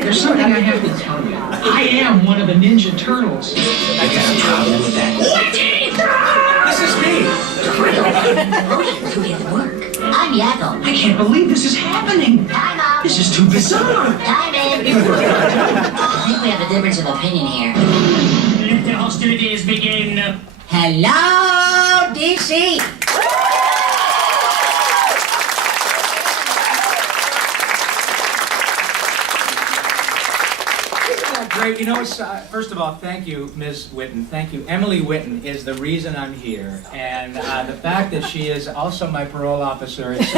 There's something I have to tell you. I am one of the Ninja Turtles. I got a problem with that. This is me. I'm Yakko. I can't believe this is happening. Time out. This is too bizarre. Time in. I think we have a difference of opinion here. Let the hostilities begin. Hello, DC. Great. You know, first of all, thank you, Ms. Witten. Thank you. Emily Witten is the reason I'm here. And the fact that she is also my parole officer is...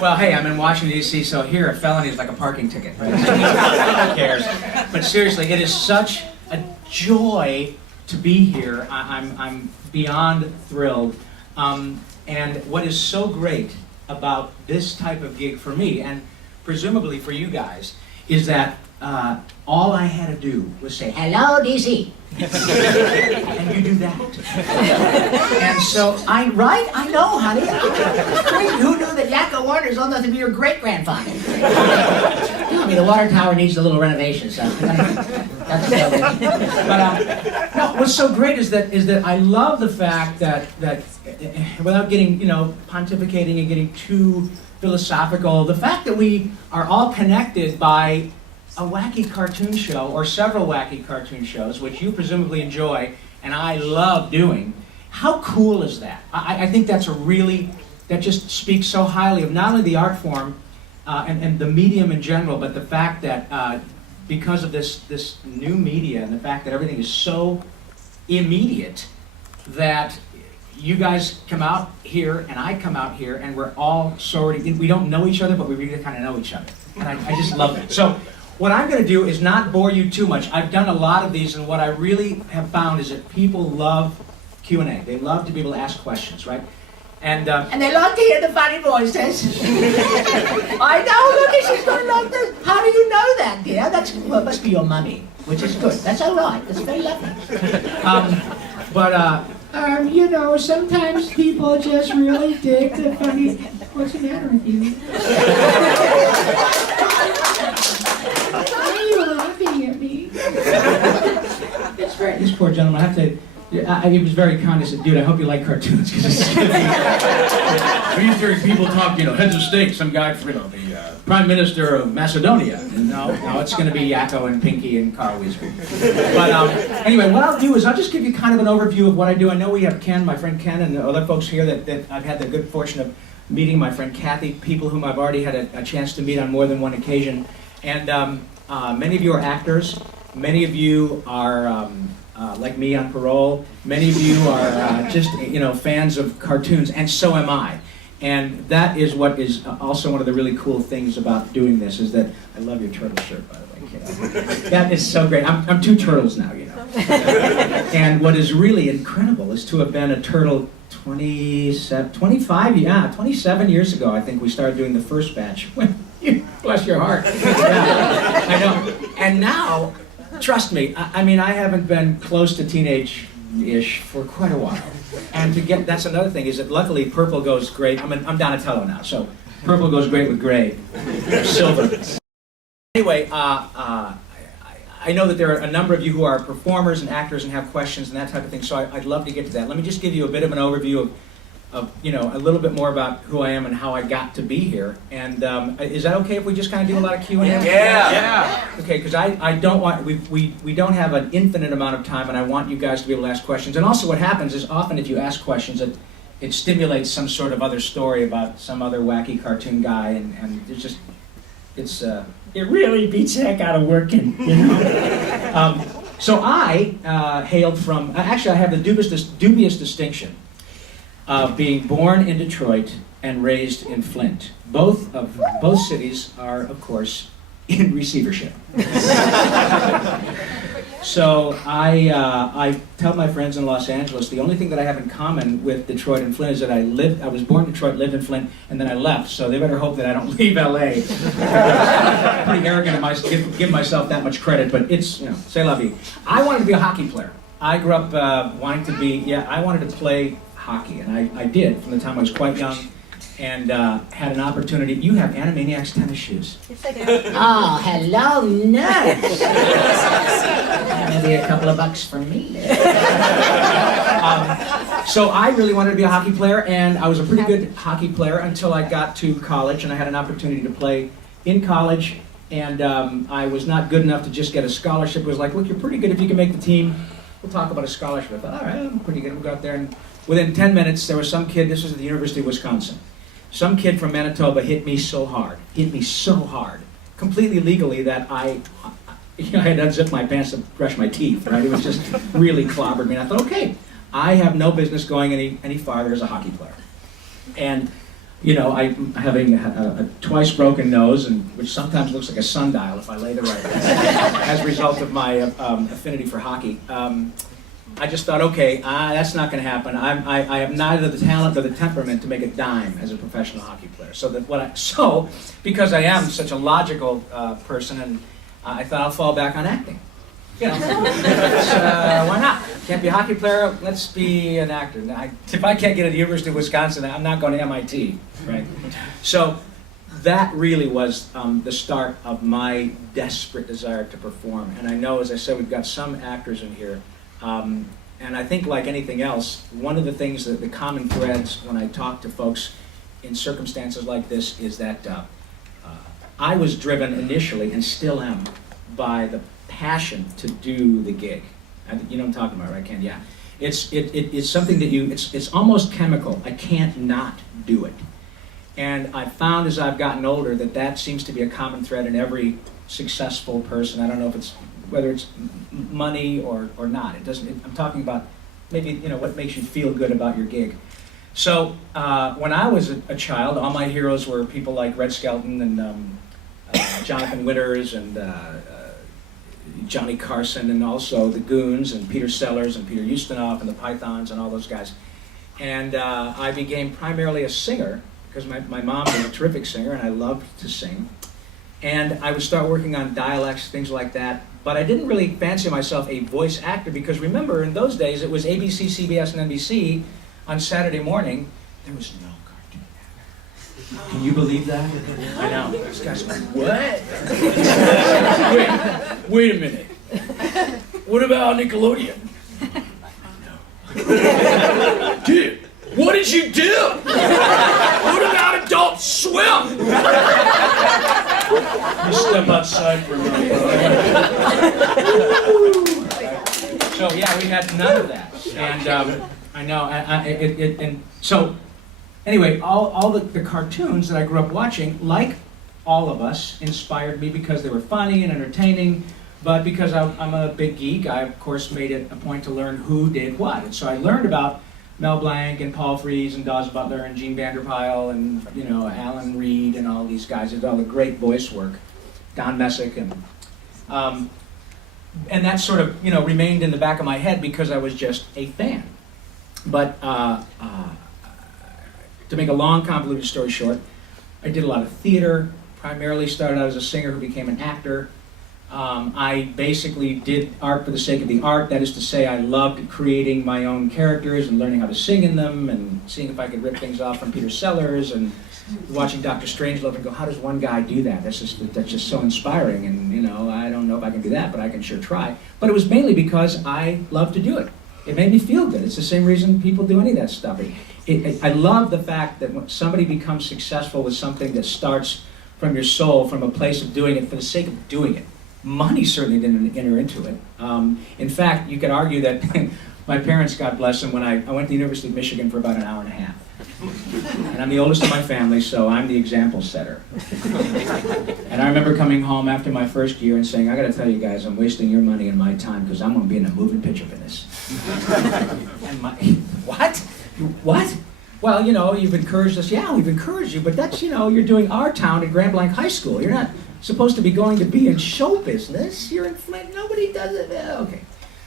Well, hey, I'm in Washington, D.C., so here a felony is like a parking ticket, right? Who cares? But seriously, it is such a joy to be here. I'm beyond thrilled. And what is so great about this type of gig for me, and presumably for you guys, is that all I had to do was say, hello, DC. And you do that. And so, I know, honey. Great. Who knew that Yakko Warner's old enough to be your great-grandfather? I mean, the water tower needs a little renovation, so that's But no, what's so great is that I love the fact that without getting, pontificating and getting too philosophical, the fact that we are all connected by a wacky cartoon show, or several wacky cartoon shows, which you presumably enjoy, and I love doing. How cool is that? I think that just speaks so highly of not only the art form and the medium in general, but the fact that because of this new media and the fact that everything is so immediate, that you guys come out here and I come out here and we're all we don't know each other, but we really kind of know each other. And I just love it. So what I'm going to do is not bore you too much. I've done a lot of these, and what I really have found is that people love Q&A. They love to be able to ask questions, right? And they love to hear the funny voices. I know, look, she's going to like this. How do you know that, dear? Well, it must be your mummy, which is good. That's all right. That's very lovely. Sometimes people just really dig the funny. What's the matter with you? Why are you laughing at me? this poor gentleman, I have to. He was very kind. I said, dude, I hope you like cartoons, because this is going to be... I'm used to hearing people talk, heads of state, some guy for, the Prime Minister of Macedonia. No, it's going to be Yakko and Pinky and Carl Weasley. But anyway, what I'll do is I'll just give you kind of an overview of what I do. I know we have Ken, my friend Ken, and other folks here that I've had the good fortune of meeting, my friend Kathy, people whom I've already had a chance to meet on more than one occasion. And many of you are actors. Many of you are... like me on parole. Many of you are just fans of cartoons, and so am I. And that is what is also one of the really cool things about doing this, is that I love your turtle shirt, by the way, kiddo. That is so great. I'm two turtles now, And what is really incredible is to have been a turtle 27 years ago. I think we started doing the first batch. Bless your heart. Yeah, I know. And now, trust me, I mean, I haven't been close to teenage-ish for quite a while. And that's another thing, is that luckily purple goes great. I'm Donatello now, so purple goes great with gray, silver. Anyway, I know that there are a number of you who are performers and actors and have questions and that type of thing, so I'd love to get to that. Let me just give you a bit of an overview of a little bit more about who I am and how I got to be here. And is that okay if we just kind of do a lot of Q&A? Yeah. Okay, because I don't want, we don't have an infinite amount of time, and I want you guys to be able to ask questions. And also what happens is often if you ask questions, it stimulates some sort of other story about some other wacky cartoon guy, and it's just, it really beats the heck out of working, So I hailed from, actually I have the dubious distinction of being born in Detroit and raised in Flint. Both cities are, of course, in receivership. So I tell my friends in Los Angeles the only thing that I have in common with Detroit and Flint is that I was born in Detroit, lived in Flint, and then I left. So they better hope that I don't leave LA. I'm pretty arrogant of myself, give myself that much credit, but it's, c'est la vie. I wanted to be a hockey player. I grew up wanting to be, I wanted to play hockey, and I did from the time I was quite young. And had an opportunity. You have Animaniacs tennis shoes. Yes, I do. Oh, hello, nurse. Maybe a couple of bucks for me. So I really wanted to be a hockey player, and I was a pretty good hockey player until I got to college, and I had an opportunity to play in college, and I was not good enough to just get a scholarship. It was like, look, you're pretty good if you can make the team. We'll talk about a scholarship. I thought, all right, I'm pretty good. We'll go out there, and within 10 minutes, there was some kid, this was at the University of Wisconsin, some kid from Manitoba hit me so hard, completely legally that I had to unzip my pants to brush my teeth, right? It was just really clobbered me. And I thought, okay, I have no business going any farther as a hockey player. And, I'm having a twice broken nose, which sometimes looks like a sundial if I lay the right way, as a result of my affinity for hockey. I just thought, okay, that's not going to happen. I have neither the talent or the temperament to make a dime as a professional hockey player. So because I am such a logical person, and I thought I'll fall back on acting. Why not? Can't be a hockey player. Let's be an actor. If I can't get at the University of Wisconsin, I'm not going to MIT, right? So that really was the start of my desperate desire to perform. And I know, as I said, we've got some actors in here. And I think, like anything else, one of the things that the common threads when I talk to folks in circumstances like this is that I was driven initially, and still am, by the passion to do the gig. You know what I'm talking about, right, Ken? Yeah. It's something that it's almost chemical. I can't not do it. And I've found as I've gotten older that seems to be a common thread in every successful person. I don't know if it's whether it's money or not. It doesn't. I'm talking about maybe what makes you feel good about your gig. So when I was a child, all my heroes were people like Red Skelton and Jonathan Winters and Johnny Carson, and also the Goons and Peter Sellers and Peter Ustinov and the Pythons and all those guys. And I became primarily a singer because my mom was a terrific singer and I loved to sing. And I would start working on dialects, things like that. But I didn't really fancy myself a voice actor because remember, in those days, it was ABC, CBS, and NBC on Saturday morning. There was no cartoon network. Can you believe that? I know. This guy's like, what? wait a minute. What about Nickelodeon? No. Dude, what did you do? What about Adult Swim? You step outside for a minute. So yeah, we had none of that, and I know. And so anyway, all the cartoons that I grew up watching, like all of us, inspired me because they were funny and entertaining. But because I'm a big geek, I of course made it a point to learn who did what, and so I learned about Mel Blanc and Paul Frees and Dawes Butler and Gene Vanderpyle and Alan Reed and all these guys did all the great voice work, Don Messick and that sort of remained in the back of my head because I was just a fan. But to make a long convoluted story short, I did a lot of theater. Primarily started out as a singer who became an actor. I basically did art for the sake of the art. That is to say, I loved creating my own characters and learning how to sing in them and seeing if I could rip things off from Peter Sellers and watching Dr. Strangelove and go, how does one guy do that? That's just so inspiring. And I don't know if I can do that, but I can sure try. But it was mainly because I love to do it. It made me feel good. It's the same reason people do any of that stuff. I love the fact that when somebody becomes successful with something that starts from your soul, from a place of doing it for the sake of doing it. Money certainly didn't enter into it. In fact, you could argue that my parents, God bless them, when I went to the University of Michigan for about an hour and a half. And I'm the oldest of my family, so I'm the example setter. And I remember coming home after my first year and saying, I gotta tell you guys, I'm wasting your money and my time because I'm gonna be in a moving picture business. And what? What? Well, you've encouraged us. Yeah, we've encouraged you, but that's, you're doing our town at Grand Blanc High School. You're not supposed to be going to be in show business? You're in Flint, nobody does it. Okay.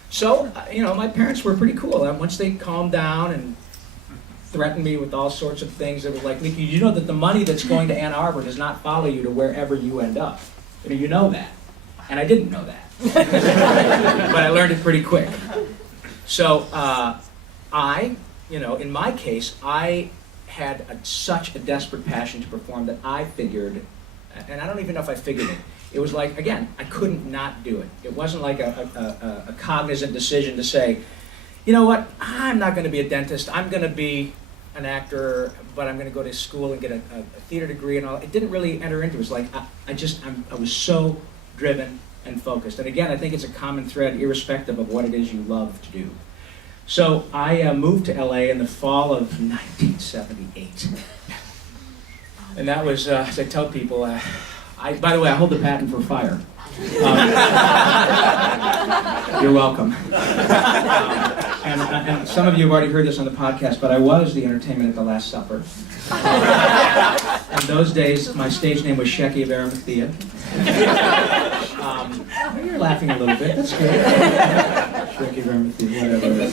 So, my parents were pretty cool. And once they calmed down and threatened me with all sorts of things, it was like, Nikki, you know that the money that's going to Ann Arbor does not follow you to wherever you end up. You know that. And I didn't know that. But I learned it pretty quick. So, in my case, I had such a desperate passion to perform that I figured, and I don't even know if I figured it, it was like, again, I couldn't not do it. It wasn't like a cognizant decision to say, you know what, I'm not going to be a dentist, I'm going to be an actor, but I'm going to go to school and get a theater degree and all. It didn't really enter into it. It was like, I was so driven and focused. And again, I think it's a common thread, irrespective of what it is you love to do. So I moved to LA in the fall of 1978. And that was, as I tell people, by the way, I hold the patent for fire. You're welcome. And some of you have already heard this on the podcast, but I was the entertainment at the Last Supper. In those days, my stage name was Shecky of Arimathea. You're laughing a little bit, that's good. Shecky of Arimathea, whatever.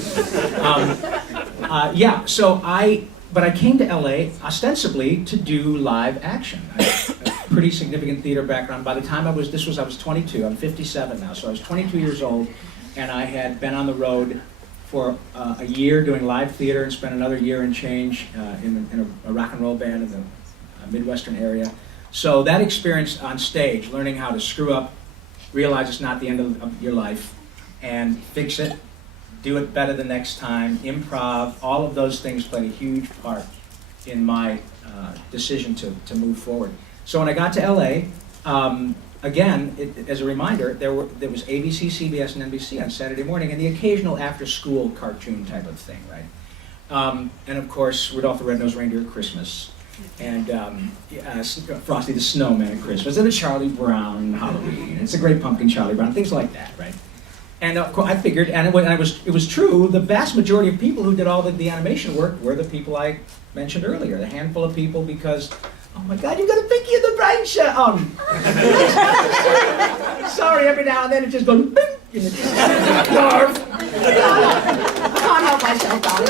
But I came to LA ostensibly to do live action. I had a pretty significant theater background. By the time I was 22. I'm 57 now, so I was 22 years old, and I had been on the road for a year doing live theater and spent another year and change in a rock and roll band in the Midwestern area. So that experience on stage, learning how to screw up, realize it's not the end of your life, and fix it, do it better the next time, improv, all of those things played a huge part in my decision to move forward. So when I got to LA, again, as a reminder, there was ABC, CBS, and NBC on Saturday morning, and the occasional after-school cartoon type of thing, right? And of course, Rudolph the Red-Nosed Reindeer at Christmas, and Frosty the Snowman at Christmas, and a Charlie Brown Halloween. It's a Great Pumpkin, Charlie Brown, things like that, right? And of course, I figured, and it was true, the vast majority of people who did all the animation work were the people I mentioned earlier, the handful of people, because, oh my God, you got a Pinky and the Brain shirt on. Sorry, every now and then it just goes, bing, and it just, Narf. I can't help myself, darling.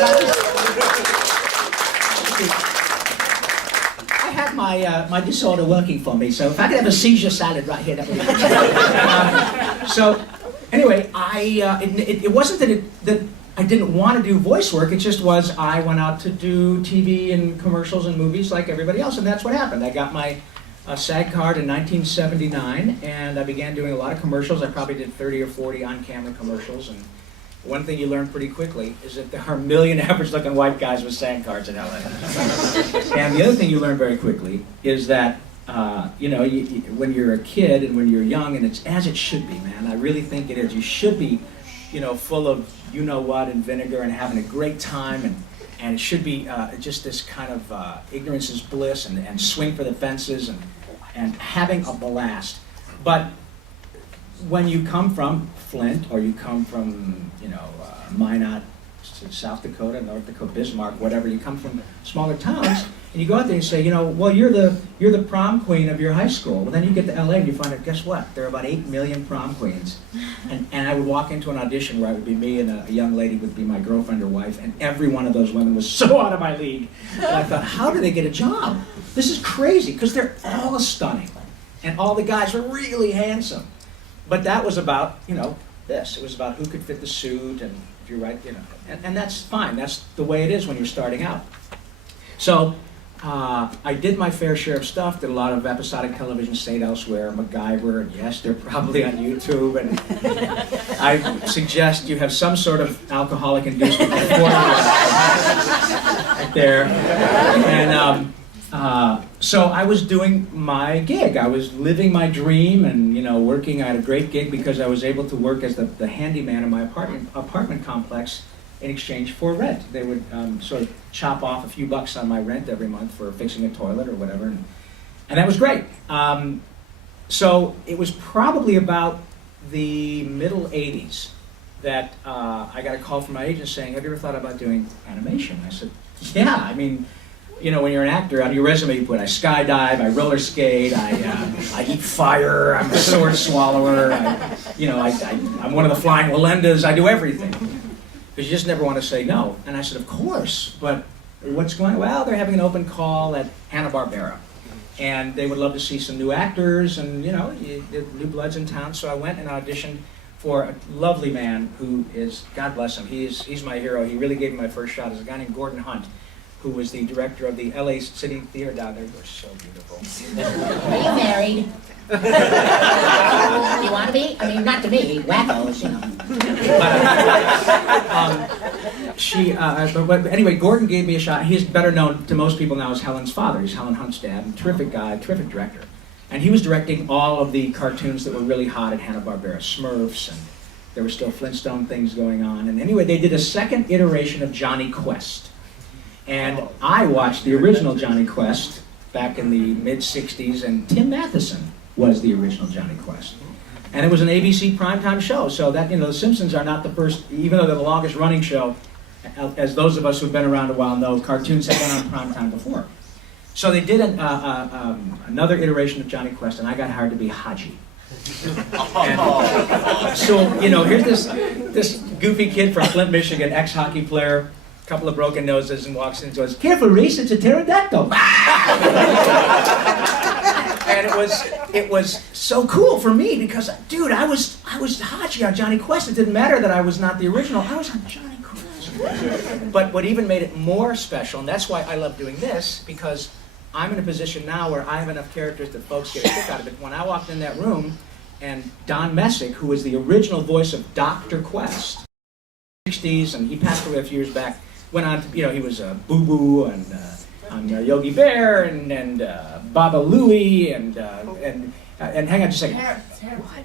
I have my disorder working for me, so if I could have a seizure salad right here, that would be so, anyway, it wasn't that I didn't want to do voice work, it just was I went out to do TV and commercials and movies like everybody else, and that's what happened. I got my SAG card in 1979, and I began doing a lot of commercials. I probably did 30 or 40 on-camera commercials, and one thing you learn pretty quickly is that there are a million average-looking white guys with SAG cards in LA. And the other thing you learn very quickly is that when you're a kid and when you're young, and it's as it should be, man. I really think it is. You should be, full of you-know-what and vinegar and having a great time, and it should be just this kind of ignorance is bliss and swing for the fences and having a blast. But when you come from Flint, or you come from, Minot, South Dakota, North Dakota, Bismarck, whatever, you come from smaller towns, and you go out there and say, well, you're the prom queen of your high school. Well, then you get to LA and you find out, guess what? There are about 8 million prom queens. And I would walk into an audition where it would be me and a young lady would be my girlfriend or wife, and every one of those women was so out of my league. And I thought, how do they get a job? This is crazy, because they're all stunning. And all the guys are really handsome. But that was about, this. It was about who could fit the suit, and if you're right, and that's fine. That's the way it is when you're starting out. So I did my fair share of stuff, did a lot of episodic television, Stayed Elsewhere, MacGyver, and yes, they're probably on YouTube, and I suggest you have some sort of alcoholic inducement before you right there. And so I was doing my gig. I was living my dream and, working. I had a great gig because I was able to work as the handyman in my apartment complex in exchange for rent. They would sort of chop off a few bucks on my rent every month for fixing a toilet or whatever, and that was great. So it was probably about the middle 80s that I got a call from my agent saying, have you ever thought about doing animation? I said, yeah, you know, when you're an actor, on your resume you put, I skydive, I roller skate, I eat fire, I'm a sword swallower, I'm one of the flying Walendas, I do everything. Because you just never want to say no. And I said, of course, but what's going on? Well, they're having an open call at Hanna-Barbera. And they would love to see some new actors and, you know, new bloods in town. So I went and auditioned for a lovely man who is, God bless him, he's my hero. He really gave me my first shot. Is a guy named Gordon Hunt, who was the director of the LA City Theater down there. They're so beautiful. Are you married? You want to be? I mean, not to me, wackos, you know. But anyway, Gordon gave me a shot. He's better known to most people now as Helen's father. He's Helen Hunt's dad. Terrific guy, terrific director. And he was directing all of the cartoons that were really hot at Hanna-Barbera, Smurfs, and there were still Flintstone things going on. And anyway, they did a second iteration of Johnny Quest. And I watched the original Johnny Quest back in the mid-'60s, and Tim Matheson was the original Johnny Quest. And it was an ABC primetime show, so that, you know, The Simpsons are not the first, even though they're the longest running show, as those of us who've been around a while know, cartoons have been on primetime before. So they did another iteration of Johnny Quest, and I got hired to be Haji. And so, you know, here's this goofy kid from Flint, Michigan, ex-hockey player, couple of broken noses, and walks in and goes, "Careful, Reese, it's a pterodactyl." And it was so cool for me because, dude, I was Hachi on Johnny Quest. It didn't matter that I was not the original. I was on Johnny Quest. But what even made it more special, and that's why I love doing this, because I'm in a position now where I have enough characters that folks get a kick out of it. When I walked in that room, and Don Messick, who was the original voice of Dr. Quest, 60s, and he passed away a few years back, went on to, you know, he was Boo Boo and Yogi Bear and Baba Louie and hang on just a second.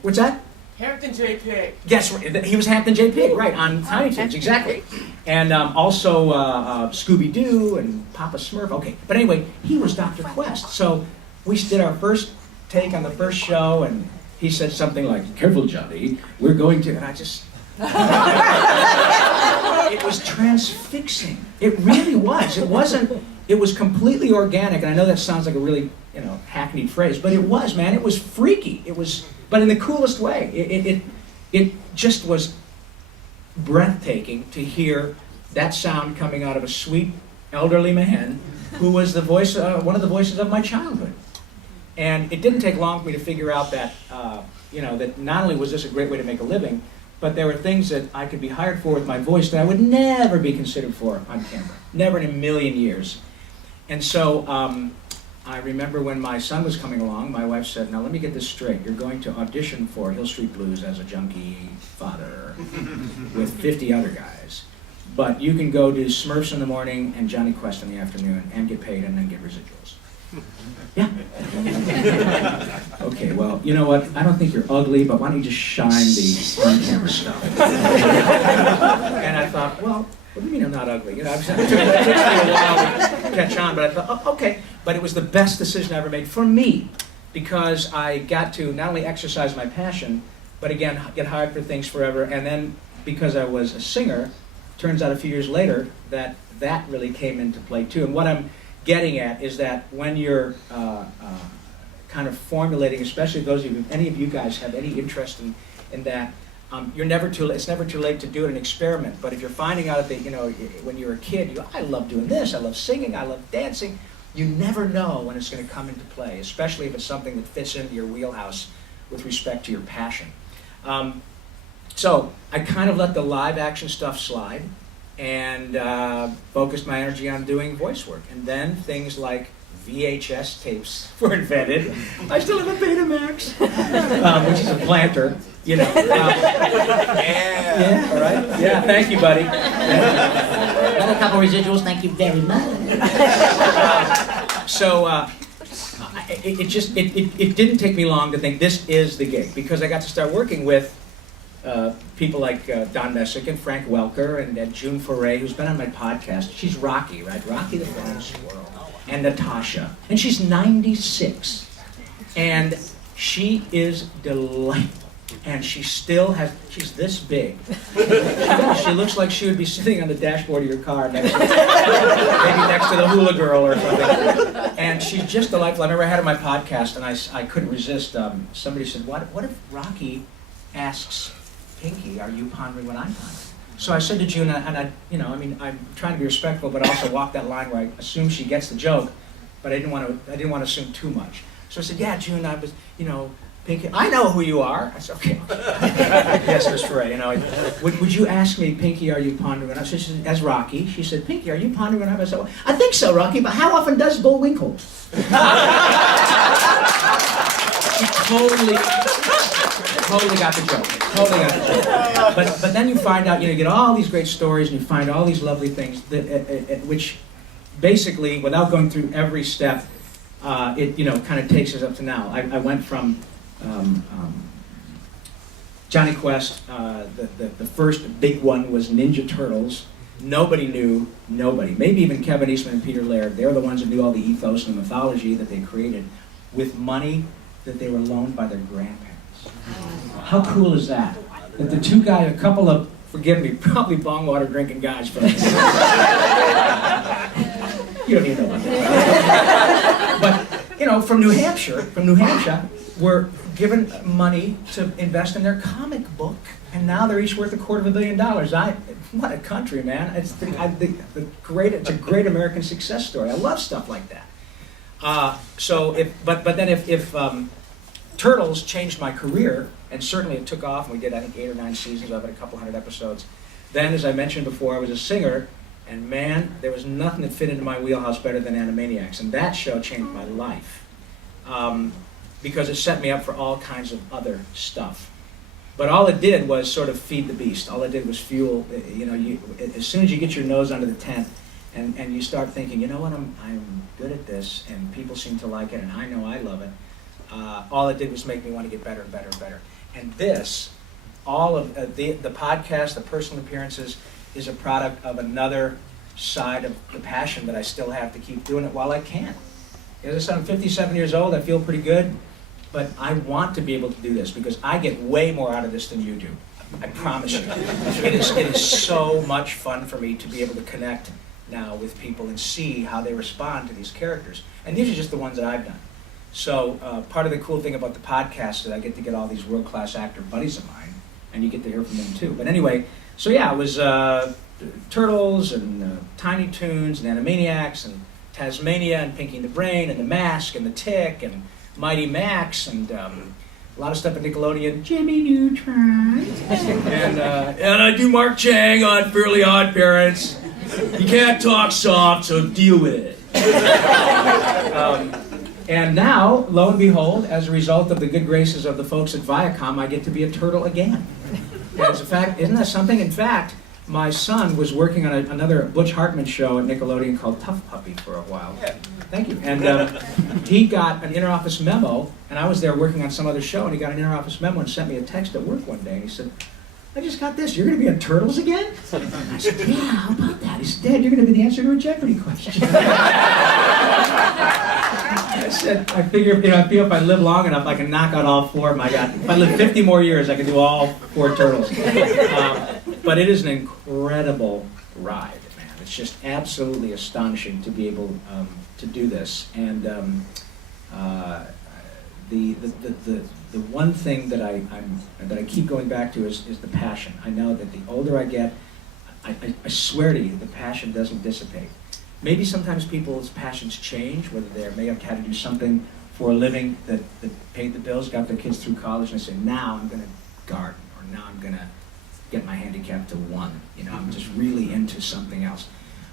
What's that? Hampton J. Pig. Yes, he was Hampton J. Pig, right, on Tiny Toons, exactly. And also Scooby-Doo and Papa Smurf, okay. But anyway, he was Dr. Quest. So we did our first take on the first show, and he said something like, "Careful, Johnny, we're going to," and I just... It was transfixing. It really was. It was completely organic, and I know that sounds like a really, you know, hackneyed phrase, but it was, man. It was freaky. It was, but in the coolest way. It just was breathtaking to hear that sound coming out of a sweet elderly man who was the voice, one of the voices of my childhood. And it didn't take long for me to figure out that, you know, that not only was this a great way to make a living, but there were things that I could be hired for with my voice that I would never be considered for on camera. Never in a million years. And so I remember when my son was coming along, my wife said, "Now let me get this straight. You're going to audition for Hill Street Blues as a junkie father with 50 other guys. But you can go do Smurfs in the morning and Johnny Quest in the afternoon and get paid and then get residuals." Yeah. Okay, well, you know what? I don't think you're ugly, but why don't you just shine the on-camera stuff? And I thought, well, what do you mean I'm not ugly? You know, it took me a while to catch on, but I thought, oh, okay. But it was the best decision I ever made for me, because I got to not only exercise my passion, but again, get hired for things forever. And then because I was a singer, turns out a few years later that that really came into play too. And what I'm getting at is that when you're kind of formulating, especially those of you, any of you guys have any interest in that, it's never too late to do an experiment. But if you're finding out that, you know, when you're a kid, I love doing this, I love singing, I love dancing, you never know when it's going to come into play, especially if it's something that fits into your wheelhouse with respect to your passion. So I kind of let the live action stuff slide and focused my energy on doing voice work. And then things like VHS tapes were invented. I still have a Betamax, which is a planter, you know. Yeah, all right. Yeah, thank you, buddy. Got a couple residuals, thank you very much. It didn't take me long to think this is the gig, because I got to start working with people like Don Messick and Frank Welker and June Foray, who's been on my podcast. She's Rocky, right? Rocky the Flying Squirrel. And Natasha. And she's 96. And she is delightful. and she's this big. She looks like she would be sitting on the dashboard of your car maybe next to the hula girl or something. And she's just delightful. I remember I had her on my podcast, and I couldn't resist. Somebody said, what if Rocky asks Pinky, are you pondering what I'm pondering? So I said to June, and I'm trying to be respectful, but also walk that line where I assume she gets the joke, but I didn't want to assume too much. So I said, yeah, June, I was, Pinky, I know who you are. I said, okay. Yes, Miss Ferre, would you ask me, Pinky, are you pondering what I'm? She said, as Rocky. She said, Pinky, are you pondering what I'm? I said, well, I think so, Rocky, but how often does Bullwinkle? She totally got the joke. Totally got the joke. But then you find out, you get all these great stories, and you find all these lovely things, which basically, without going through every step, it kind of takes us up to now. I went from Johnny Quest. The first big one was Ninja Turtles. Nobody knew, maybe even Kevin Eastman and Peter Laird. They were the ones that knew all the ethos and the mythology that they created with money that they were loaned by their grandparents. How cool is that? That the two guys, a couple of, forgive me, probably bong water drinking guys, but you don't even know about that. But, from New Hampshire, were given money to invest in their comic book, and now they're each worth $250 million. What a country, man! It's it's a great American success story. I love stuff like that. If Turtles changed my career, and certainly it took off, and we did, I think, 8 or 9 seasons of it, a couple hundred episodes. Then, as I mentioned before, I was a singer, and man, there was nothing that fit into my wheelhouse better than Animaniacs, and that show changed my life. Because it set me up for all kinds of other stuff. But all it did was sort of feed the beast. All it did was fuel, as soon as you get your nose under the tent, and you start thinking, you know what, I'm good at this, and people seem to like it, and I know I love it. All it did was make me want to get better and better and better. And this, all of the podcast, the personal appearances, is a product of another side of the passion that I still have to keep doing it while I can. As I said, I'm 57 years old, I feel pretty good, but I want to be able to do this because I get way more out of this than you do. I promise you. It is so much fun for me to be able to connect now with people and see how they respond to these characters. And these are just the ones that I've done. So part of the cool thing about the podcast is I get to get all these world-class actor buddies of mine, and you get to hear from them too. But anyway, so yeah, it was Turtles and Tiny Toons and Animaniacs and Tasmania and Pinky and the Brain and The Mask and The Tick and Mighty Max and a lot of stuff at Nickelodeon. Jimmy Neutron. And I do Mark Chang on Fairly Odd Parents. You can't talk soft, so deal with it. And now, lo and behold, as a result of the good graces of the folks at Viacom, I get to be a turtle again. As a fact, isn't that something? In fact, my son was working on another Butch Hartman show at Nickelodeon called Tough Puppy for a while. Yeah. Thank you. And he got an interoffice memo, and I was there working on some other show, and he got an interoffice memo and sent me a text at work one day, and he said, I just got this. You're going to be on Turtles again? I said, yeah, how about that? He said, Dad, you're going to be the answer to a Jeopardy question. I said, I figure, I feel if I live long enough, I can knock out all 4 of my God. If I live 50 more years, I can do all 4 Turtles. But it is an incredible ride, man. It's just absolutely astonishing to be able to do this. And the one thing that I keep going back to is the passion. I know that the older I get, I swear to you, the passion doesn't dissipate. Maybe sometimes people's passions change, whether they may have had to do something for a living that paid the bills, got their kids through college, and they say, now I'm going to garden, or now I'm going to get my handicap to 1. I'm just really into something else.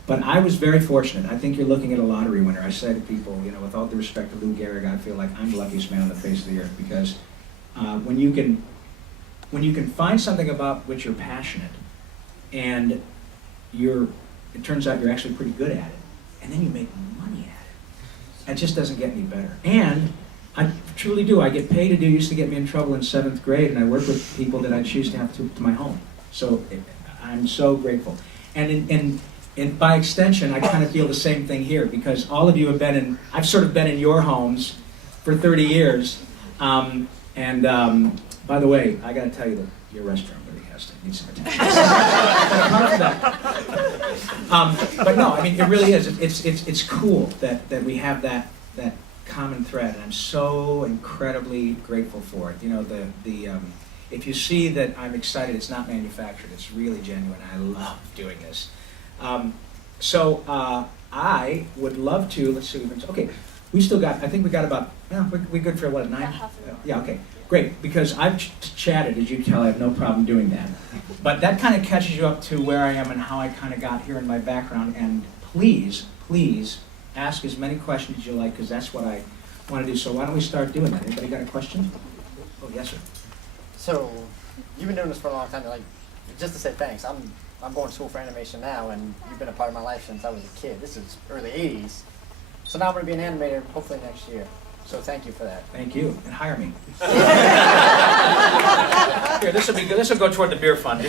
But I was very fortunate. I think you're looking at a lottery winner. I say to people, with all due respect to Lou Gehrig, I feel like I'm the luckiest man on the face of the earth because when you can find something about which you're passionate and it turns out you're actually pretty good at it, and then you make money at it. It just doesn't get any better. And I truly do. I get paid to do. Used to get me in trouble in 7th grade, and I work with people that I choose to have to my home. So I'm so grateful. And by extension, I kind of feel the same thing here because all of you have I've sort of been in your homes for 30 years. By the way, I got to tell you that your restaurant really needs some attention. But apart from that, but no, I mean it really is. It's cool that we have that common thread, and I'm so incredibly grateful for it. You know, if you see that I'm excited, it's not manufactured. It's really genuine. I love doing this. So I would love to. Let's see. Okay, we still got. I think we got about. Yeah, we good for what, 9? Yeah. Okay. Great. Because I've chatted, as you can tell, I have no problem doing that. But that kind of catches you up to where I am and how I kind of got here in my background. And please ask as many questions as you like, because that's what I want to do. So why don't we start doing that? Anybody got a question? Oh, yes, sir. So, you've been doing this for a long time. Like, just to say thanks. I'm going to school for animation now, and you've been a part of my life since I was a kid. This is early '80s. So now I'm going to be an animator, hopefully next year. So thank you for that. Thank you, and hire me. Here, this will be good. This will go toward the beer fund.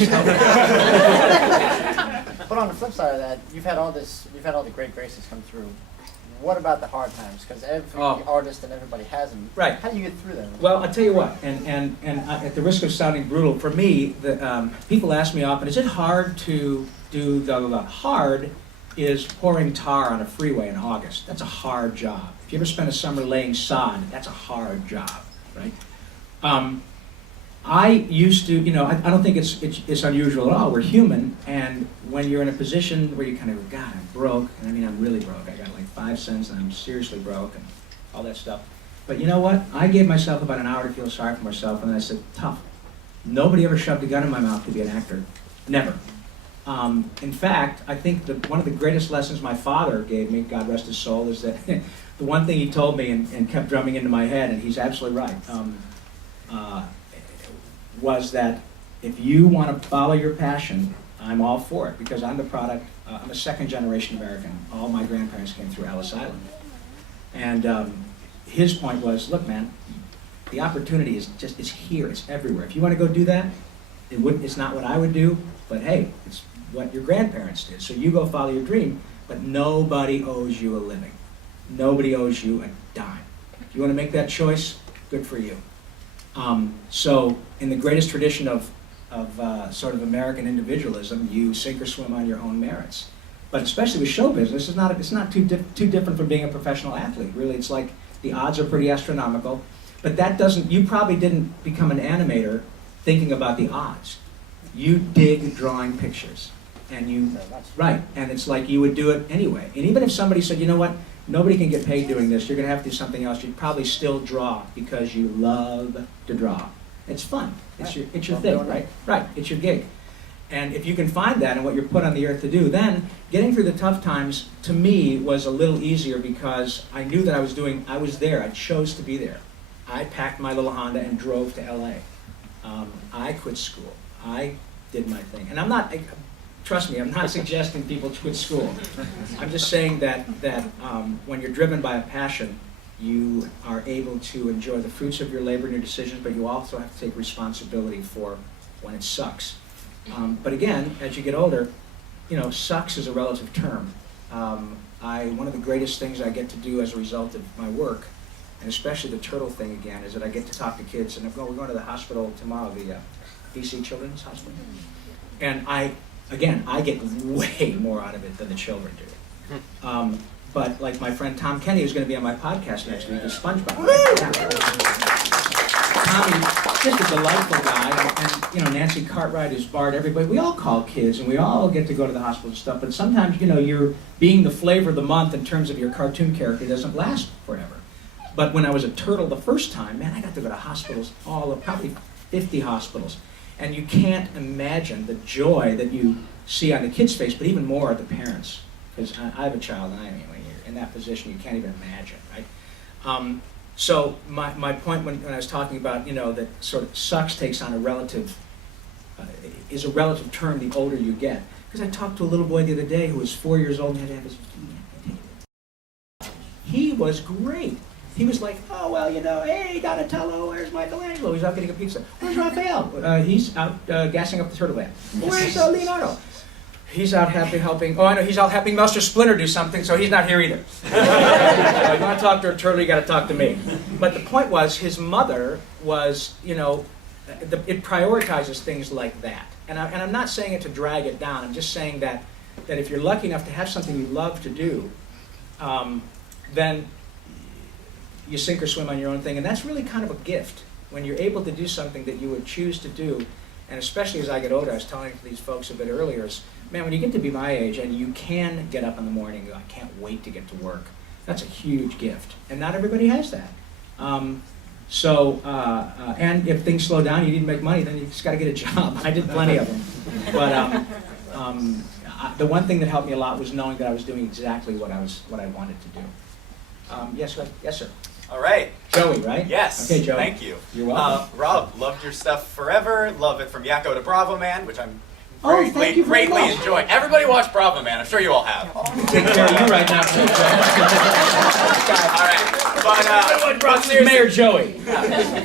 But on the flip side of that, you've had all the great graces come through. What about the hard times? Because every artist and everybody has them. Right. How do you get through them? Well, I'll tell you what, and at the risk of sounding brutal, for me, people ask me often, is it hard to do the hard is pouring tar on a freeway in August. That's a hard job. If you ever spend a summer laying sod, that's a hard job, right? I used to, I don't think it's unusual at all. We're human, and when you're in a position where you kind of go, God, I'm broke, and I mean I'm really broke. I got like 5 cents, and I'm seriously broke, and all that stuff. But you know what? I gave myself about an hour to feel sorry for myself, and then I said, tough. Nobody ever shoved a gun in my mouth to be an actor. Never. In fact, I think one of the greatest lessons my father gave me, God rest his soul, is that the one thing he told me and kept drumming into my head, and he's absolutely right, was that if you want to follow your passion, I'm all for it, because I'm the product, I'm a second-generation American. All my grandparents came through Ellis Island. And his point was, look, man, the opportunity is here, it's everywhere. If you want to go do that, it's not what I would do, but hey, it's what your grandparents did. So you go follow your dream, but nobody owes you a living. Nobody owes you a dime. If you want to make that choice, good for you. So in the greatest tradition of sort of American individualism, you sink or swim on your own merits. But especially with show business, it's not too different from being a professional athlete. Really, it's like the odds are pretty astronomical. But that doesn't, you probably didn't become an animator thinking about the odds. You dig drawing pictures. And right, and it's like you would do it anyway. And even if somebody said, you know what, nobody can get paid doing this, you're going to have to do something else, you'd probably still draw because you love to draw. It's fun. It's your thing, right? Right, it's your gig. And if you can find that and what you're put on the earth to do, then getting through the tough times, to me, was a little easier because I knew that I was there, I chose to be there. I packed my little Honda and drove to LA. I quit school. I did my thing. And I'm not, trust me, I'm not suggesting people quit school. I'm just saying that when you're driven by a passion, you are able to enjoy the fruits of your labor and your decisions, but you also have to take responsibility for when it sucks. But again, as you get older, sucks is a relative term. One of the greatest things I get to do as a result of my work, and especially the turtle thing again, is that I get to talk to kids, and we're going to the hospital tomorrow, the DC Children's Hospital. And I get way more out of it than the children do. But like my friend Tom Kenny, who's going to be on my podcast next week, is SpongeBob. Tommy's just a delightful guy, and Nancy Cartwright is Bart, everybody. We all call kids, and we all get to go to the hospital and stuff, but sometimes, you're being the flavor of the month in terms of your cartoon character doesn't last forever. But when I was a turtle the first time, man, I got to go to hospitals, probably 50 hospitals. And you can't imagine the joy that you see on the kid's face, but even more at the parents. Because I have a child, and when you're in that position, you can't even imagine, right? So my point when I was talking about, that sort of sucks takes on is a relative term the older you get. Because I talked to a little boy the other day who was 4 years old and had to have his... He was great. He was like, oh, well, hey, Donatello, where's Michelangelo? He's out getting a pizza. Where's Raphael? He's out gassing up the turtle van. Where's Leonardo? He's out helping. Oh, I know, he's out helping Master Splinter do something, so he's not here either. So if you want to talk to a turtle, you got to talk to me. But the point was, his mother was, it prioritizes things like that. And I'm not saying it to drag it down. I'm just saying that if you're lucky enough to have something you love to do, then you sink or swim on your own thing. And that's really kind of a gift when you're able to do something that you would choose to do. And especially as I get older, I was telling these folks a bit earlier, is, man, when you get to be my age and you can get up in the morning and go, I can't wait to get to work, that's a huge gift. And not everybody has that. And if things slow down, you need to make money, then you just got to get a job. I did plenty of them. But the one thing that helped me a lot was knowing that I was doing exactly what I wanted to do. Yes, sir. All right. Joey, right? Yes. Okay, Joey. Thank you. You're welcome. Rob, loved your stuff forever. Love it from Yakko to Bravo Man, which I'm thank you very greatly much. enjoying. Everybody watch Bravo Man. I'm sure you all have. Take care of you right now, too, Joey. All right. But seriously, Mayor Joey.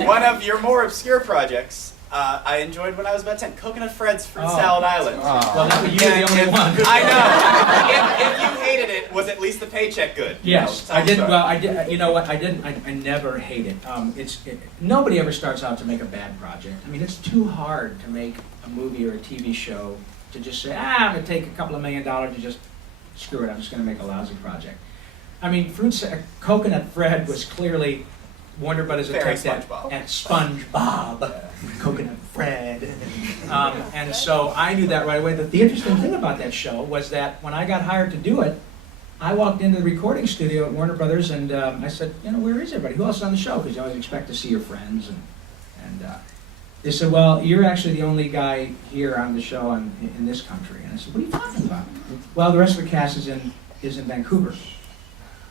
one of your more obscure projects I enjoyed when I was about 10. Coconut Fred's Fruit Salad Island. Well, you're the only one. I know. If you hated it, was at least the paycheck good? Yes, I did. Well, I did. You know what? I didn't. I never hate it. Nobody ever starts out to make a bad project. I mean, it's too hard to make a movie or a TV show to just say, I'm going to take a couple of $1 million to just screw it. I'm just going to make a lousy project. I mean, Coconut Fred was clearly Warner Brothers Very attacked that, SpongeBob. and SpongeBob, Coconut Fred, and so I knew that right away. The interesting thing about that show was that when I got hired to do it, I walked into the recording studio at Warner Brothers and I said, where is everybody? Who else is on the show? Because you always expect to see your friends, and they said, well, you're actually the only guy here on the show in this country. And I said, what are you talking about? Well, the rest of the cast is in Vancouver.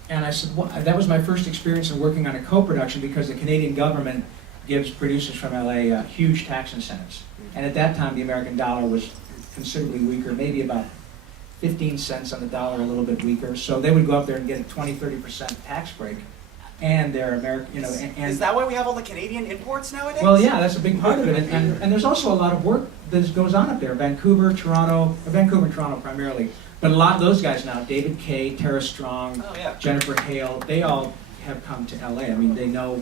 And I said, well, that was my first experience in working on a co-production because the Canadian government gives producers from LA huge tax incentives. And at that time, the American dollar was considerably weaker, maybe about 15 cents on the dollar, a little bit weaker. So they would go up there and get a 20-30% tax break. And they're American, and Is that why we have all the Canadian imports nowadays? well, yeah, that's a big part of it. And there's also a lot of work that goes on up there. Vancouver and Toronto primarily. But a lot of those guys now, David Kay, Tara Strong, Jennifer Hale, they all have come to LA. I mean, they know,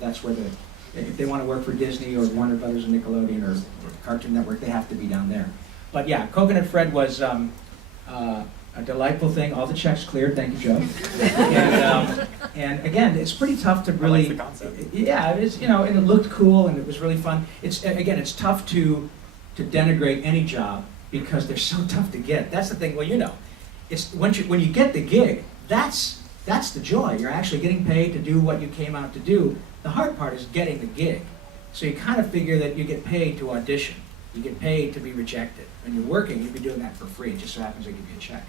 that's where if they want to work for Disney or Warner Brothers or Nickelodeon or Cartoon Network, they have to be down there. But yeah, Coconut Fred was a delightful thing. All the checks cleared, thank you, Joe. And again, it's pretty tough to really. I like the concept. Yeah, it is. And it looked cool, and it was really fun. It's tough to denigrate any job because they're so tough to get. That's the thing. Well, it's when you get the gig, that's the joy. You're actually getting paid to do what you came out to do. The hard part is getting the gig. So you kind of figure that you get paid to audition. You get paid to be rejected. When you're working, you'd be doing that for free. It just so happens they give you a check.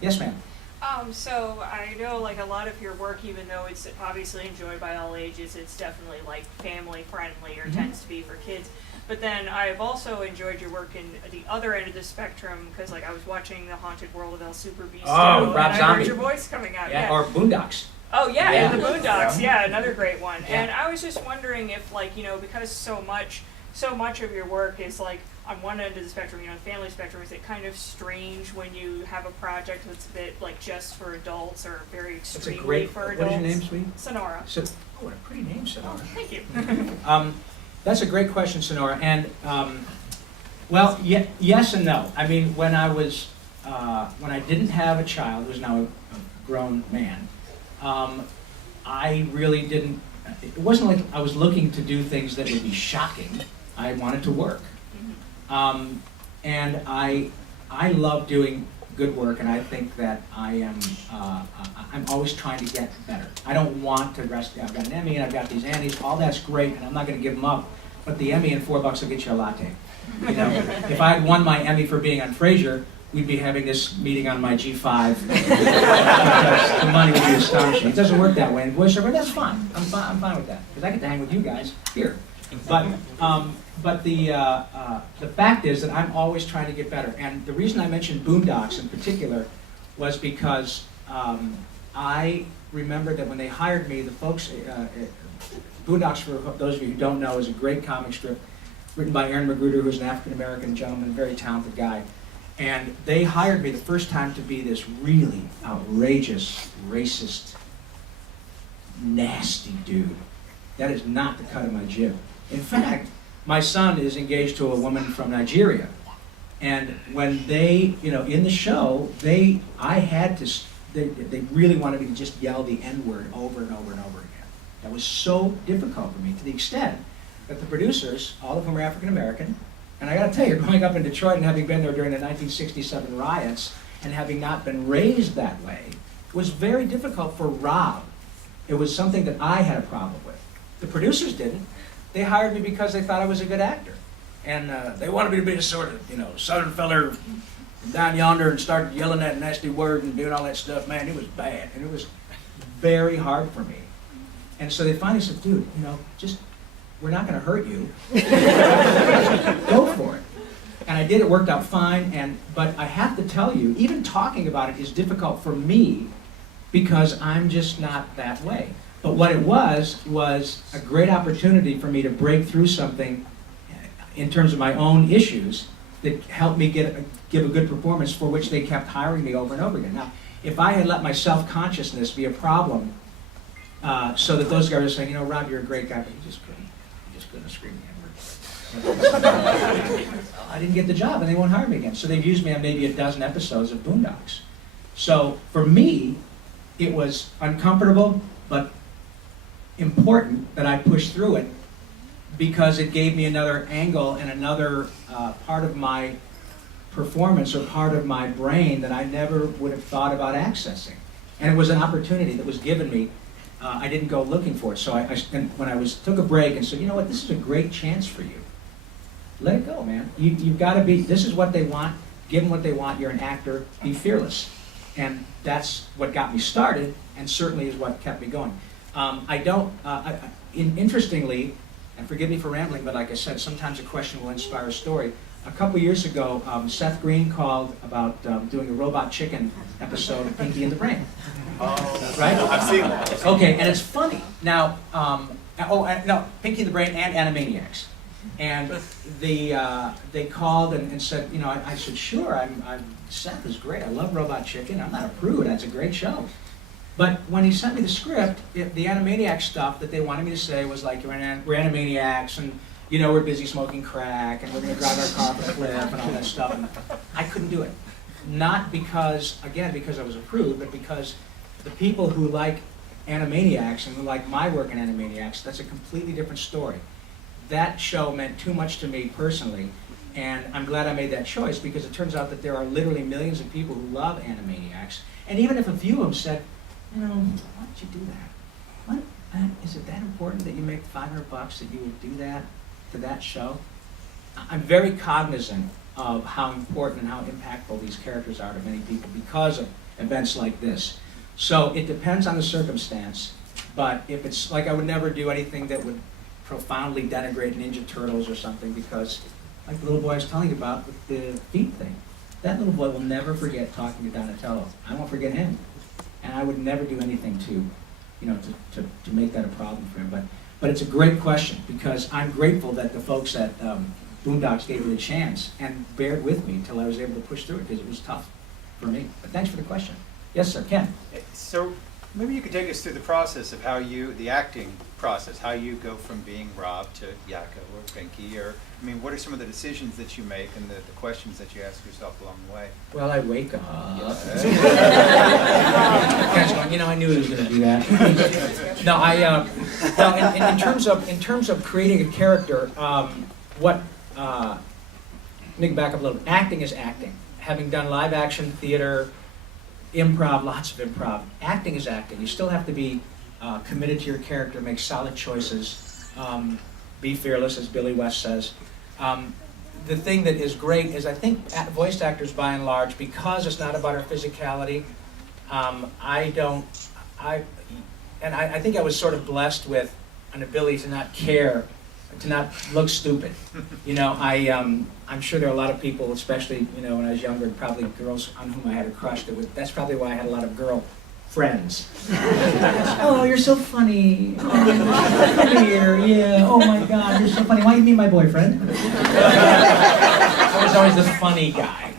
Yes, ma'am. So I know a lot of your work, even though it's obviously enjoyed by all ages, it's definitely family friendly or tends to be for kids. But then I've also enjoyed your work in the other end of the spectrum because I was watching The Haunted World of El Super Beast Rob and I Zombie. heard your voice coming out. Yeah. Or Boondocks. Oh yeah, Yeah. and the Boondocks, yeah, another great one. Yeah. And I was just wondering if because so much of your work is on one end of the spectrum, the family spectrum, is it kind of strange when you have a project that's a bit just for adults or very extremely for adults? What is your name, sweetie? Sonora. What a pretty name, Sonora. Thank you. That's a great question, Sonora. And well, yes and no. I mean, when I didn't have a child, who's now a grown man, I really didn't. It wasn't like I was looking to do things that would be shocking. I wanted to work, and I love doing good work, and I think that I'm always trying to get better. I don't want to rest. I've got an Emmy and I've got these Annies. All that's great, and I'm not going to give them up. But the Emmy and $4 will get you a latte. If I had won my Emmy for being on Frasier, we'd be having this meeting on my G5 because the money would be astonishing. It doesn't work that way in voiceover. That's fine. I'm fine with that because I get to hang with you guys here. But the fact is that I'm always trying to get better. And the reason I mentioned Boondocks in particular was because I remember that when they hired me, the folks, Boondocks, for those of you who don't know, is a great comic strip written by Aaron Magruder, who's an African-American gentleman, a very talented guy. And they hired me the first time to be this really outrageous, racist, nasty dude. That is not the cut of my jib. In fact, my son is engaged to a woman from Nigeria. And when they, in the show, they really wanted me to just yell the N-word over and over and over again. That was so difficult for me, to the extent that the producers, all of whom are African American, and I gotta tell you, growing up in Detroit and having been there during the 1967 riots, and having not been raised that way, was very difficult for Rob. It was something that I had a problem with. The producers didn't. They hired me because they thought I was a good actor. And they wanted me to be a sort of, southern feller down yonder and start yelling that nasty word and doing all that stuff. Man, it was bad. And it was very hard for me. And so they finally said, dude, we're not going to hurt you. Go for it. And I did. It worked out fine. But I have to tell you, even talking about it is difficult for me because I'm just not that way. But what it was a great opportunity for me to break through something in terms of my own issues that helped me give a good performance, for which they kept hiring me over and over again. Now, if I had let my self-consciousness be a problem, so that those guys were saying, Rob, you're a great guy, but you just couldn't scream the N-word. I didn't get the job, and they won't hire me again. So they've used me on maybe a dozen episodes of Boondocks. So for me, it was uncomfortable, but important that I pushed through it, because it gave me another angle and another part of my performance or part of my brain that I never would have thought about accessing. And it was an opportunity that was given me. I didn't go looking for it. So when I took a break and said, you know what, this is a great chance for you. Let it go, man. You've got to be, this is what they want. Give them what they want. You're an actor. Be fearless. And that's what got me started, and certainly is what kept me going. Interestingly, and forgive me for rambling, but like I said, sometimes a question will inspire a story. A couple years ago, Seth Green called about doing a Robot Chicken episode of Pinky and the Brain. Oh, right? I've seen that. Okay, and it's funny. Now, no, Pinky and the Brain and Animaniacs. And they called and said, I said, sure, Seth is great. I love Robot Chicken. I'm not a prude. That's a great show. But when he sent me the script, the Animaniacs stuff that they wanted me to say was like, we're Animaniacs, and we're busy smoking crack, and we're going to drive our car off a cliff, and all that stuff. And I couldn't do it. Not because I was a prude, but because the people who like Animaniacs and who like my work in Animaniacs, that's a completely different story. That show meant too much to me personally, and I'm glad I made that choice, because it turns out that there are literally millions of people who love Animaniacs. And even if a few of them said, why did you do that? Is it that important that you make $500 that you would do that to that show? I'm very cognizant of how important and how impactful these characters are to many people because of events like this. So it depends on the circumstance, but if it's like, I would never do anything that would profoundly denigrate Ninja Turtles or something, because like the little boy I was telling you about with the feet thing, that little boy will never forget talking to Donatello. I won't forget him. And I would never do anything to make that a problem for him. But it's a great question, because I'm grateful that the folks at Boondocks gave me the chance and bared with me until I was able to push through it, because it was tough for me. But thanks for the question. Yes, sir, Ken. So maybe you could take us through the process of the acting process, how you go from being Rob to Yakko or Pinky, or, what are some of the decisions that you make and the questions that you ask yourself along the way? Well, I wake up. Ken's going, I knew he was going to do that. No, in terms of creating a character, let me back up a little bit. Acting is acting. Having done live action, theater, improv, lots of improv, acting is acting. You still have to be committed to your character, make solid choices, be fearless, as Billy West says. The thing that is great is, I think voice actors, by and large, because it's not about our physicality, I think I was sort of blessed with an ability to not care, to not look stupid. I'm sure there are a lot of people, especially when I was younger, probably girls on whom I had a crush. That's probably why I had a lot of girl friends. Oh, you're so funny. Oh, come here. Yeah. Oh my God, you're so funny. Why you mean my boyfriend? I was always the funny guy.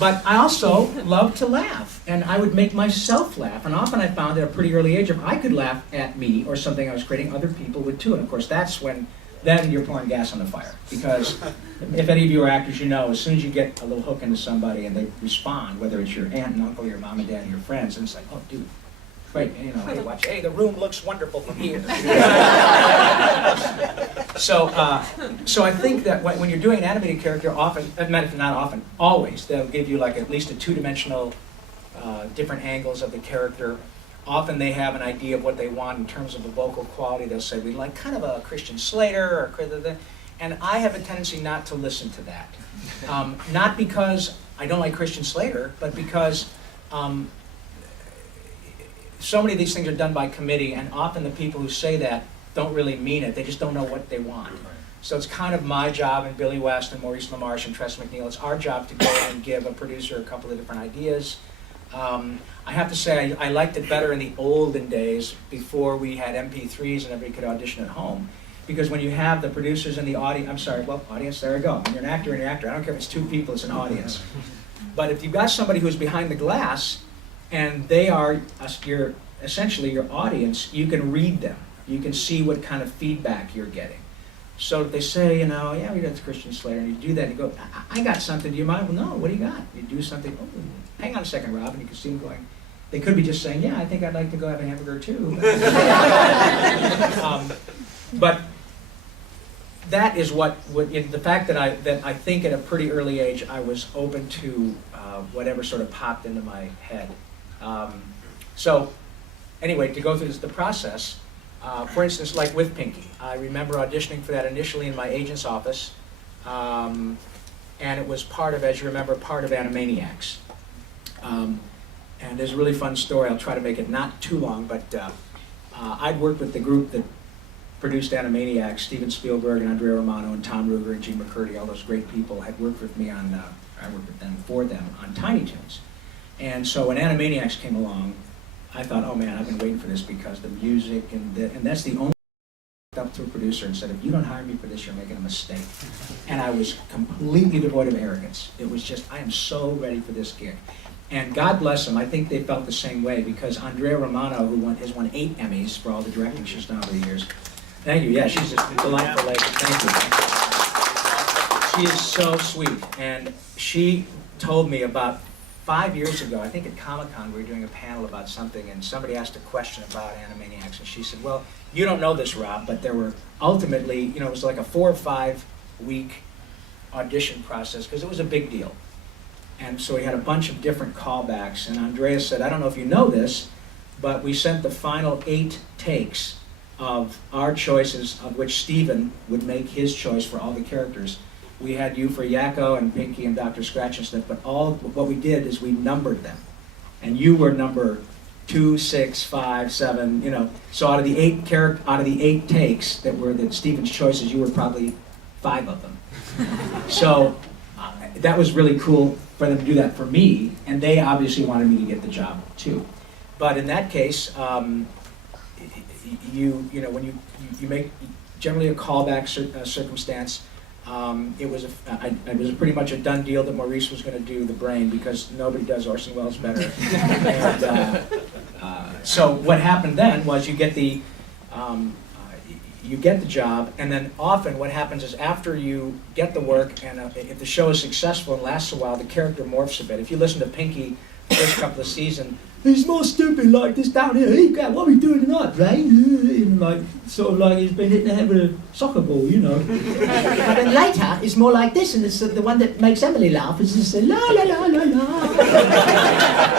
But I also loved to laugh, and I would make myself laugh. And often I found at a pretty early age, if I could laugh at me or something I was creating, other people would too. And of course, that's when then you're pouring gas on the fire. Because if any of you are actors, you know, as soon as you get a little hook into somebody and they respond, whether it's your aunt and uncle, your mom and dad, and your friends, and it's like, oh, dude, great, you know, hey, watch, hey, the room looks wonderful from here. So I think that when you're doing an animated character, often, not often, always, they'll give you like at least a two-dimensional, different angles of the character. Often they have an idea of what they want in terms of the vocal quality. They'll say, we like kind of a Christian Slater, and I have a tendency not to listen to that. Not because I don't like Christian Slater, but because so many of these things are done by committee, and often the people who say that don't really mean it. They just don't know what they want. So it's kind of my job, and Billy West and Maurice LaMarche and Tress MacNeille, it's our job to go and give a producer a couple of different ideas. I have to say I liked it better in the olden days before we had MP3s and everybody could audition at home. Because when you have the producers and the audience, audience, there we go. When you're an actor and you're an actor, I don't care if it's two people, it's an audience. But if you've got somebody who's behind the glass and they are essentially your audience, you can read them. You can see what kind of feedback you're getting. So if they say, you know, yeah, we got the Christian Slater, and you do that, you go, I got something, do you mind? Well, no, what do you got? You do something, oh, hang on a second, Rob, and you can see them going. They could be just saying, yeah, I think I'd like to go have a hamburger too. But that is the fact that I think at a pretty early age I was open to whatever sort of popped into my head. So anyway, to go through the process, for instance, like with Pinky, I remember auditioning for that initially in my agent's office, and it was part of, as you remember, part of Animaniacs. And there's a really fun story. I'll try to make it not too long, but I'd worked with the group that produced Animaniacs. Steven Spielberg and Andrea Romano and Tom Ruger and Gene McCurdy, all those great people had worked with me on, I worked with them for them on Tiny Toons. And so when Animaniacs came along, I thought, oh man, I've been waiting for this because the music and that's the only up to a producer and said, if you don't hire me for this, you're making a mistake. And I was completely devoid of arrogance. It was just, I am so ready for this gig. And God bless them, I think they felt the same way because Andrea Romano, who has won 8 Emmys for all the directing she's done over the years. Thank you, yeah, she's just a delightful lady, thank you. She is so sweet, and she told me about 5 years ago, I think at Comic-Con, we were doing a panel about something, and somebody asked a question about Animaniacs, and she said, well, you don't know this, Rob, but there were ultimately, you know, it was like a 4 or 5 week audition process, because it was a big deal. And so we had a bunch of different callbacks, and Andrea said, I don't know if you know this, but we sent the final 8 takes of our choices, of which Steven would make his choice for all the characters. We had you for Yakko and Pinky and Dr. Scratch and stuff, but what we did is we numbered them. And you were number 2, 6, 5, 7, you know. So out of the 8 takes that Steven's choices, you were probably 5 of them. So that was really cool for them to do that for me, and they obviously wanted me to get the job too. But in that case, you know, when you make generally a callback circumstance, it was pretty much a done deal that Maurice was going to do the brain because nobody does Orson Welles better. And, so what happened then was you get the job, and then often what happens is after you get the work, and if the show is successful and lasts a while, the character morphs a bit. If you listen to Pinky the first couple of seasons, he's more stupid like this down here. Hey, God, what are we doing tonight, Brain? And like, sort of like he's been hit in the head with a soccer ball, you know. But then later, it's more like this, and it's the one that makes Emily laugh is just la la la la la.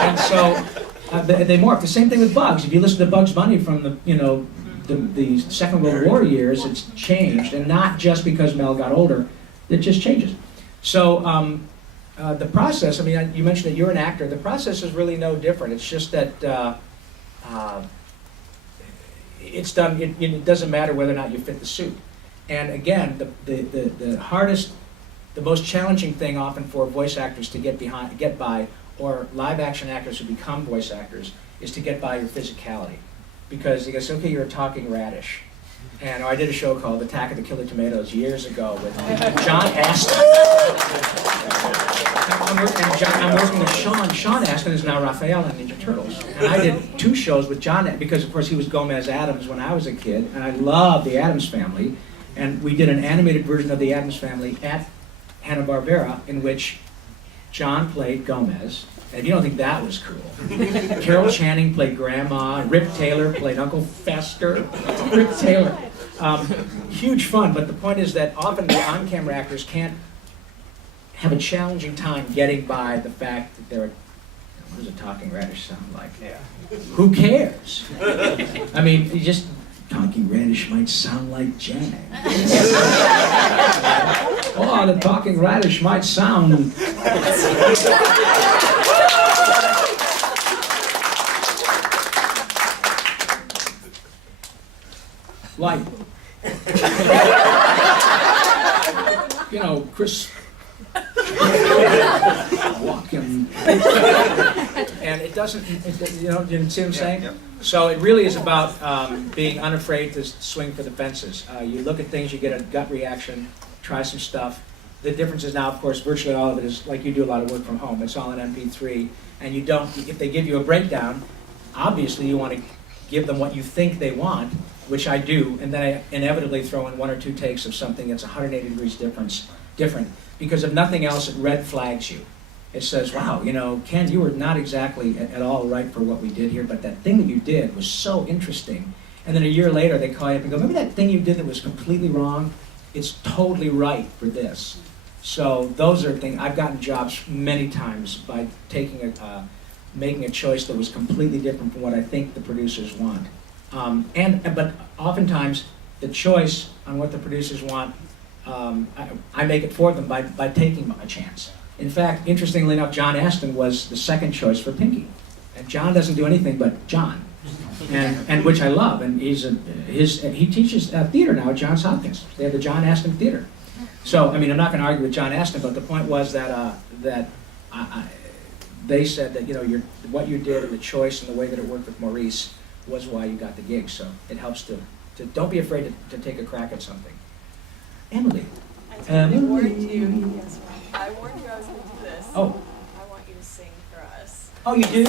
And so they morph. The same thing with Bugs. If you listen to Bugs Bunny from the Second World War years, it's changed, and not just because Mel got older. It just changes. So. The process, I mean, you mentioned that you're an actor. The process is really no different. It's just that it's done. It doesn't matter whether or not you fit the suit. And again, the hardest, the most challenging thing often for voice actors to get by, or live action actors who become voice actors, is to get by your physicality, because they go, okay, you're a talking radish. And I did a show called Attack of the Killer Tomatoes years ago with John Astin. I'm working with Sean. Sean Astin is now Raphael on Ninja Turtles. And I did 2 shows with John, because of course he was Gomez Addams when I was a kid, and I love the Addams family. And we did an animated version of The Addams Family at Hanna-Barbera in which John played Gomez. And if you don't think that was cool, Carol Channing played Grandma, Rip Taylor played Uncle Fester. Rip Taylor. Huge fun, but the point is that often the on-camera actors can't have a challenging time getting by the fact that they're, what does a talking radish sound like? Yeah. Who cares? I mean, you just, talking radish might sound like jam. Oh, the talking radish might sound... like, you know, Chris walking, and it doesn't, you know, you see what I'm saying? Yep. So it really is about being unafraid to swing for the fences. You look at things, you get a gut reaction, try some stuff. The difference is now, of course, virtually all of it is, like you do a lot of work from home, it's all in MP3, and you don't, if they give you a breakdown, obviously you want to give them what you think they want, which I do, and then I inevitably throw in 1 or 2 takes of something that's 180 degrees different, because if nothing else, it red flags you. It says, wow, you know, Ken, you were not exactly at all right for what we did here, but that thing that you did was so interesting. And then a year later, they call you up and go, remember that thing you did that was completely wrong? It's totally right for this. So those are things, I've gotten jobs many times by taking making a choice that was completely different from what I think the producers want. But oftentimes, the choice on what the producers want, I make it for them by taking a chance. In fact, interestingly enough, John Astin was the second choice for Pinky. And John doesn't do anything but John, and which I love. And he teaches theater now at Johns Hopkins. They have the John Astin Theater. So, I mean, I'm not going to argue with John Astin, but the point was that they said that, you know, what you did and the choice and the way that it worked with Maurice was why you got the gig. So it helps to don't be afraid to take a crack at something. Emily. I warned you. Yes, I warned you I was going to do this. Oh. I want you to sing for us. Oh, you do?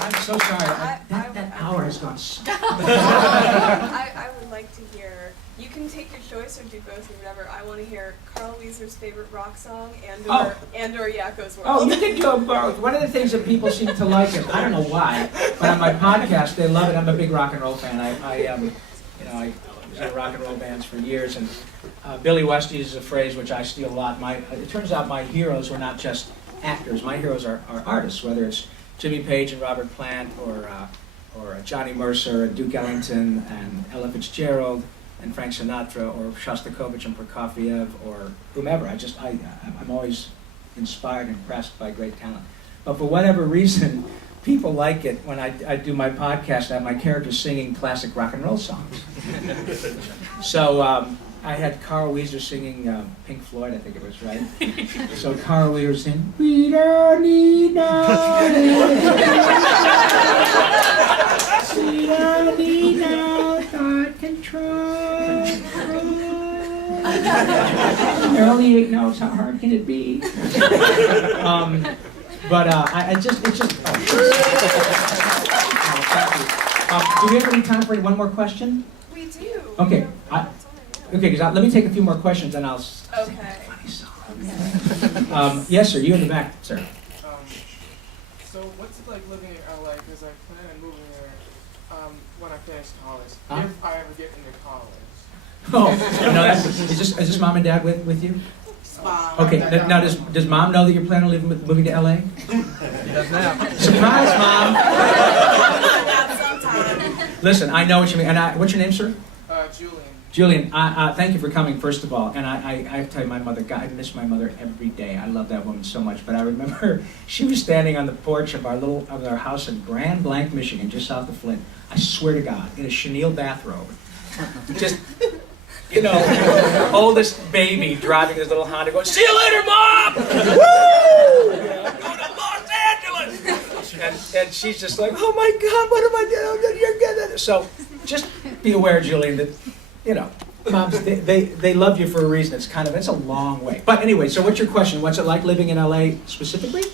I'm so sorry. That hour has gone. I would like to hear. You can take your choice or do both or whatever. I want to hear Carl Weezer's favorite rock song or Yakko's World. Oh, you can do both. One of the things that people seem to like is, I don't know why, but on my podcast they love it. I'm a big rock and roll fan. I was in rock and roll bands for years, and Billy West uses a phrase which I steal a lot. It turns out my heroes were not just actors. My heroes are artists, whether it's Jimmy Page and Robert Plant, or Johnny Mercer and Duke Ellington and Ella Fitzgerald and Frank Sinatra, or Shostakovich and Prokofiev, or whomever. I'm always inspired and impressed by great talent. But for whatever reason, people like it when I do my podcast. I have my characters singing classic rock and roll songs. So I had Carl Weezer singing Pink Floyd, I think it was, right? So Carl Weezer singing, "We don't need no we don't need no thought control. There are only 8 notes, how hard can it be?" It's just. Do we have any time for one more question? We do. Okay. Let me take a few more questions, and I'll. Okay. Yes, sir. You in the back, sir. So what's it like living in LA? Because I plan on moving there when I finish college. Huh? If I ever get into college. Oh, no. Is this mom and dad with you? Mom. Okay. Now, does mom know that you're planning on moving to LA? Surprise, mom. Listen, I know what you mean. And what's your name, sir? Julian. Julian, thank you for coming, first of all. And I have to tell you, my mother, God, I miss my mother every day. I love that woman so much. But I remember she was standing on the porch of our house in Grand Blanc, Michigan, just south of Flint. I swear to God, in a chenille bathrobe. Just, you know, oldest baby driving his little Honda going, "See you later, Mom! Woo! I'm going to Los Angeles!" And she's just like, "Oh my God, what am I doing? You're good." So just be aware, Julian, that, you know, moms, they love you for a reason. It's a long way. But anyway, so what's your question? What's it like living in LA specifically?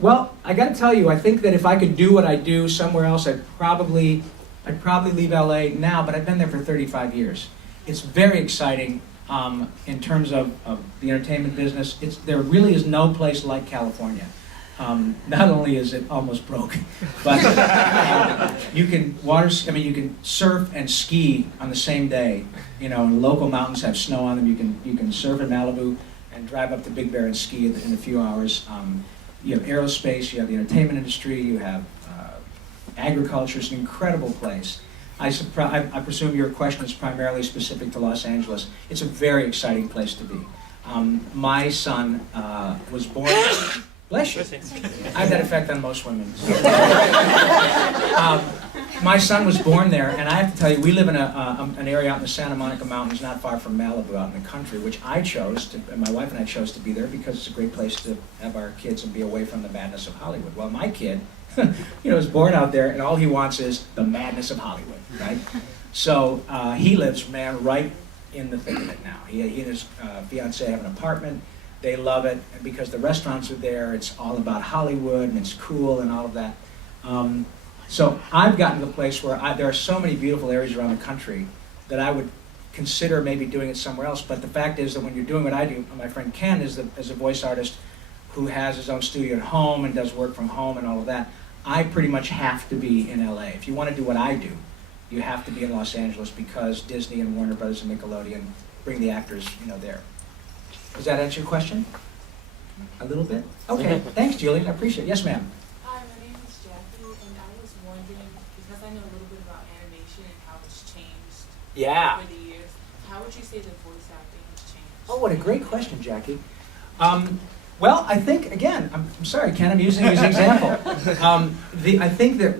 Well, I got to tell you, I think that if I could do what I do somewhere else, I'd probably I'd probably leave LA now, but I've been there for 35 years. It's very exciting in terms of the entertainment business. There really is no place like California. Not only is it almost broke, but you can you can surf and ski on the same day. You know, and local mountains have snow on them. You can surf in Malibu and drive up to Big Bear and ski in a few hours. You have aerospace, you have the entertainment industry, you have agriculture. It's an incredible place. I presume your question is primarily specific to Los Angeles. It's a very exciting place to be. My son was born... Bless you. I have that effect on most women. My son was born there, and I have to tell you, we live in an area out in the Santa Monica Mountains, not far from Malibu, out in the country, which I chose to, and my wife and I chose to be there because it's a great place to have our kids and be away from the madness of Hollywood. Well, my kid, was born out there, and all he wants is the madness of Hollywood, right? So he lives, man, right in the thick of it now. He and his fiancée have an apartment. They love it, and because the restaurants are there, it's all about Hollywood, and it's cool, and all of that. So I've gotten to the place where there are so many beautiful areas around the country that I would consider maybe doing it somewhere else. But the fact is that when you're doing what I do, my friend Ken is a voice artist who has his own studio at home and does work from home and all of that. I pretty much have to be in LA. If you want to do what I do, you have to be in Los Angeles because Disney and Warner Brothers and Nickelodeon bring the actors, there. Does that answer your question? A little bit? Okay, thanks, Julie. I appreciate it. Yes, ma'am. Hi, my name is Jackie, and I was wondering, because I know a little bit about animation and how it's changed over the years, how would you say the voice acting has changed? Oh, what a great question, Jackie. Well, I think, again, I'm sorry, Ken, I'm using you as an example. I think that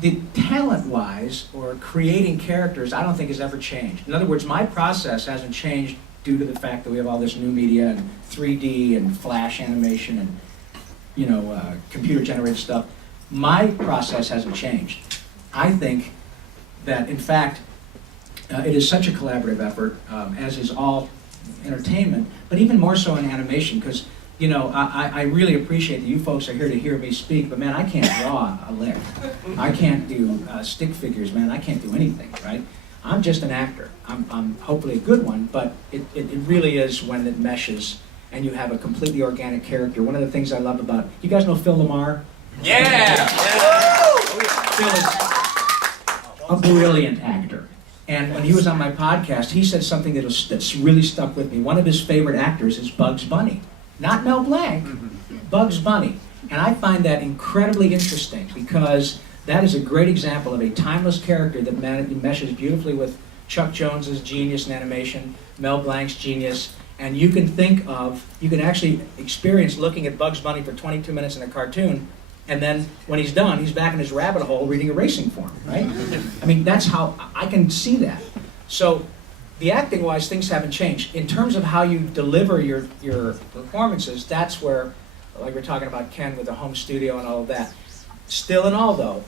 the talent-wise, or creating characters, I don't think has ever changed. In other words, my process hasn't changed due to the fact that we have all this new media and 3D and flash animation and, computer-generated stuff. My process hasn't changed. I think that, in fact, it is such a collaborative effort, as is all entertainment, but even more so in animation, because I really appreciate that you folks are here to hear me speak, but man, I can't draw a lick. I can't do stick figures, man. I can't do anything, right? I'm just an actor. I'm hopefully a good one, but it really is when it meshes and you have a completely organic character. One of the things I love about, you guys know Phil Lamar? Yeah! Phil is a brilliant actor. And when he was on my podcast, he said something that's really stuck with me. One of his favorite actors is Bugs Bunny. Not Mel Blanc, Bugs Bunny. And I find that incredibly interesting because that is a great example of a timeless character that meshes beautifully with Chuck Jones's genius in animation, Mel Blanc's genius, and you can actually experience looking at Bugs Bunny for 22 minutes in a cartoon, and then when he's done, he's back in his rabbit hole reading a racing form, right? I mean, that's how I can see that. So the acting-wise, things haven't changed. In terms of how you deliver your performances, that's where, like we're talking about Ken with the home studio and all of that. Still in all, though,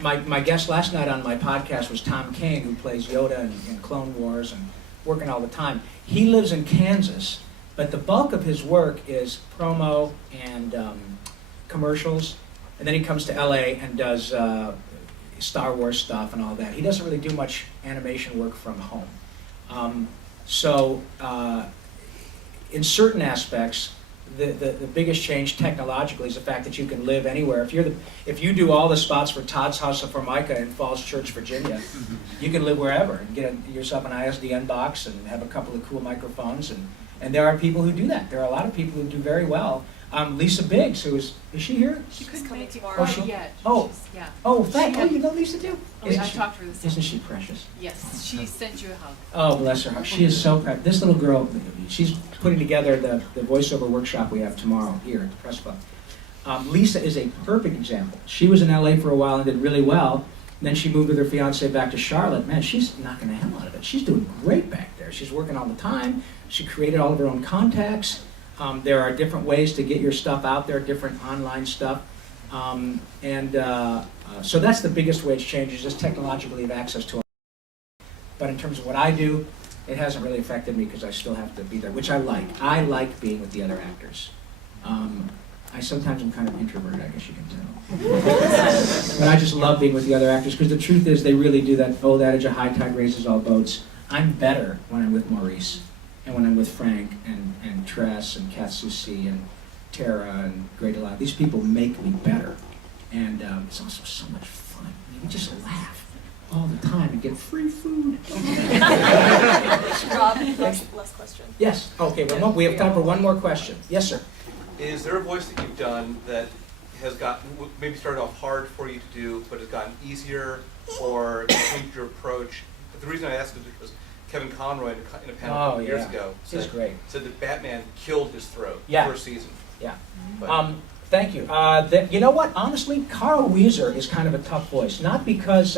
my guest last night on my podcast was Tom Kane, who plays Yoda in Clone Wars and working all the time. He lives in Kansas, but the bulk of his work is promo and commercials, and then he comes to LA and does Star Wars stuff and all that. He doesn't really do much animation work from home. In certain aspects, the biggest change technologically is the fact that you can live anywhere. If you do all the spots for Todd's House of Formica in Falls Church, Virginia, you can live wherever and get yourself an ISDN box and have a couple of cool microphones. And there are people who do that. There are a lot of people who do very well. Lisa Biggs, is she here? She couldn't make tomorrow. Oh, she- yet. oh. Yeah. Oh, you know Lisa too? Oh, I talked to her this Isn't morning. she precious? Yes, she sent you a hug. Oh, bless her heart. She is so proud. This little girl, she's putting together the voiceover workshop we have tomorrow here at the Press Club. Lisa is a perfect example. She was in LA for a while and did really well. And then she moved with her fiance back to Charlotte. Man, she's knocking the hell out of it. She's doing great back there. She's working all the time. She created all of her own contacts. There are different ways to get your stuff out there, different online stuff. So that's the biggest way it's changed, is just technologically have access to it. But in terms of what I do, it hasn't really affected me because I still have to be there, which I like. I like being with the other actors. I sometimes am kind of introverted, I guess you can tell. But I just love being with the other actors, because the truth is they really do that old adage of high tide raises all boats. I'm better when I'm with Maurice, and when I'm with Frank, and Tress, and Kath Soucie, and Tara, and Grey Delight. These people make me better. And it's also so much fun. I mean, we just laugh all the time and get free food. Rob, last question. Yes. Okay, well, we have time for one more question. Yes, sir. Is there a voice that you've done that has gotten, maybe started off hard for you to do, but has gotten easier or changed your approach? But the reason I asked is because Kevin Conroy in a panel years ago said that Batman killed his throat first season. Yeah. But, Thank you. You know what? Honestly, Carl Wieser is kind of a tough voice. Not because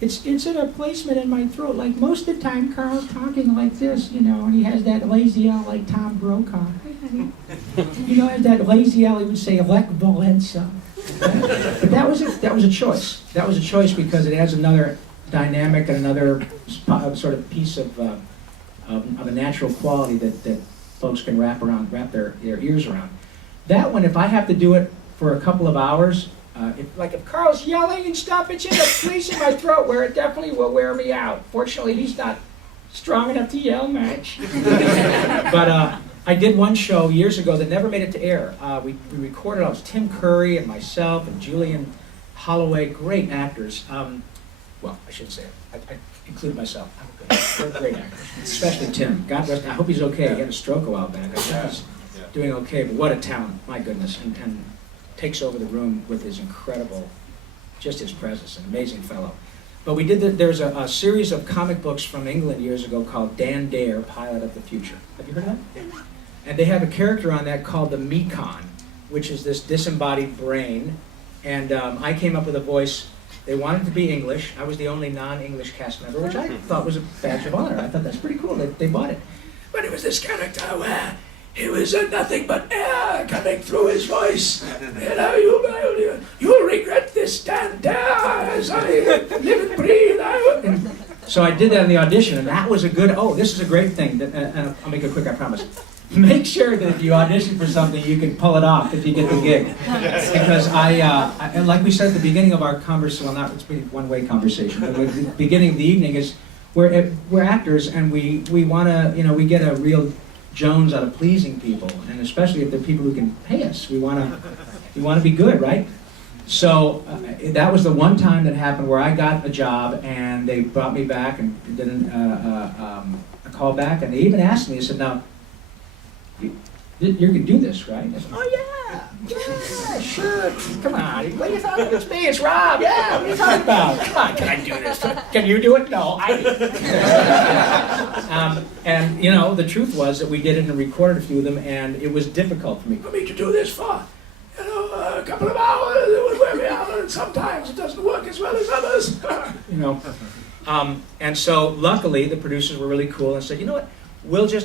it's in a placement in my throat. Like most of the time, Carl's talking like this, you know, and he has that lazy L like Tom Brokaw. You know, has that lazy L. He would say Alec Valenza. But that was a choice. That was a choice because it adds another dynamic and another sort of piece of a natural quality that folks can wrap their ears around. That one, if I have to do it for a couple of hours, if Carl's yelling and stuff, it's in a place in my throat where it definitely will wear me out. Fortunately, he's not strong enough to yell much. But I did one show years ago that never made it to air. We recorded it. It was Tim Curry and myself and Julian Holloway, great actors. Well, I shouldn't say it. I included myself. They're great actors, especially Tim. God rest. I hope he's okay. He had a stroke a while back. I think he's doing okay, but what a talent, my goodness, and takes over the room with his incredible, just his presence, an amazing fellow. But we did there's a series of comic books from England years ago called Dan Dare, Pilot of the Future. Have you heard of that? And they have a character on that called the Mekon, which is this disembodied brain, and I came up with a voice. They wanted to be English. I was the only non-English cast member, which I thought was a badge of honor. I thought that's pretty cool. They bought it. But it was this character where he was nothing but air coming through his voice. You know, you'll regret this, Dan Dare, as I live and breathe. And so I did that in the audition, and that was a good, this is a great thing. And I'll make it quick, I promise. Make sure that if you audition for something, you can pull it off if you get the gig. Because and like we said at the beginning of our conversation, well, it's been a one-way conversation, but at the beginning of the evening is we're actors, and we want to, we get a real Jones out of pleasing people, and especially if they're people who can pay us. We want to be good, right? So that was the one time that happened where I got a job, and they brought me back and did a call back, and they even asked me. They said, "Now, you're gonna do this, right?" I said, yeah, sure. Come on, what are you talking about? It's me, it's Rob. Yeah, what are you talking about? Come on, can I do this? Can you do it? No, I do. And the truth was that we did it and recorded a few of them, and it was difficult for me to do this for a couple of hours. It would wear me out, and sometimes it doesn't work as well as others. And so luckily the producers were really cool and said, you know what?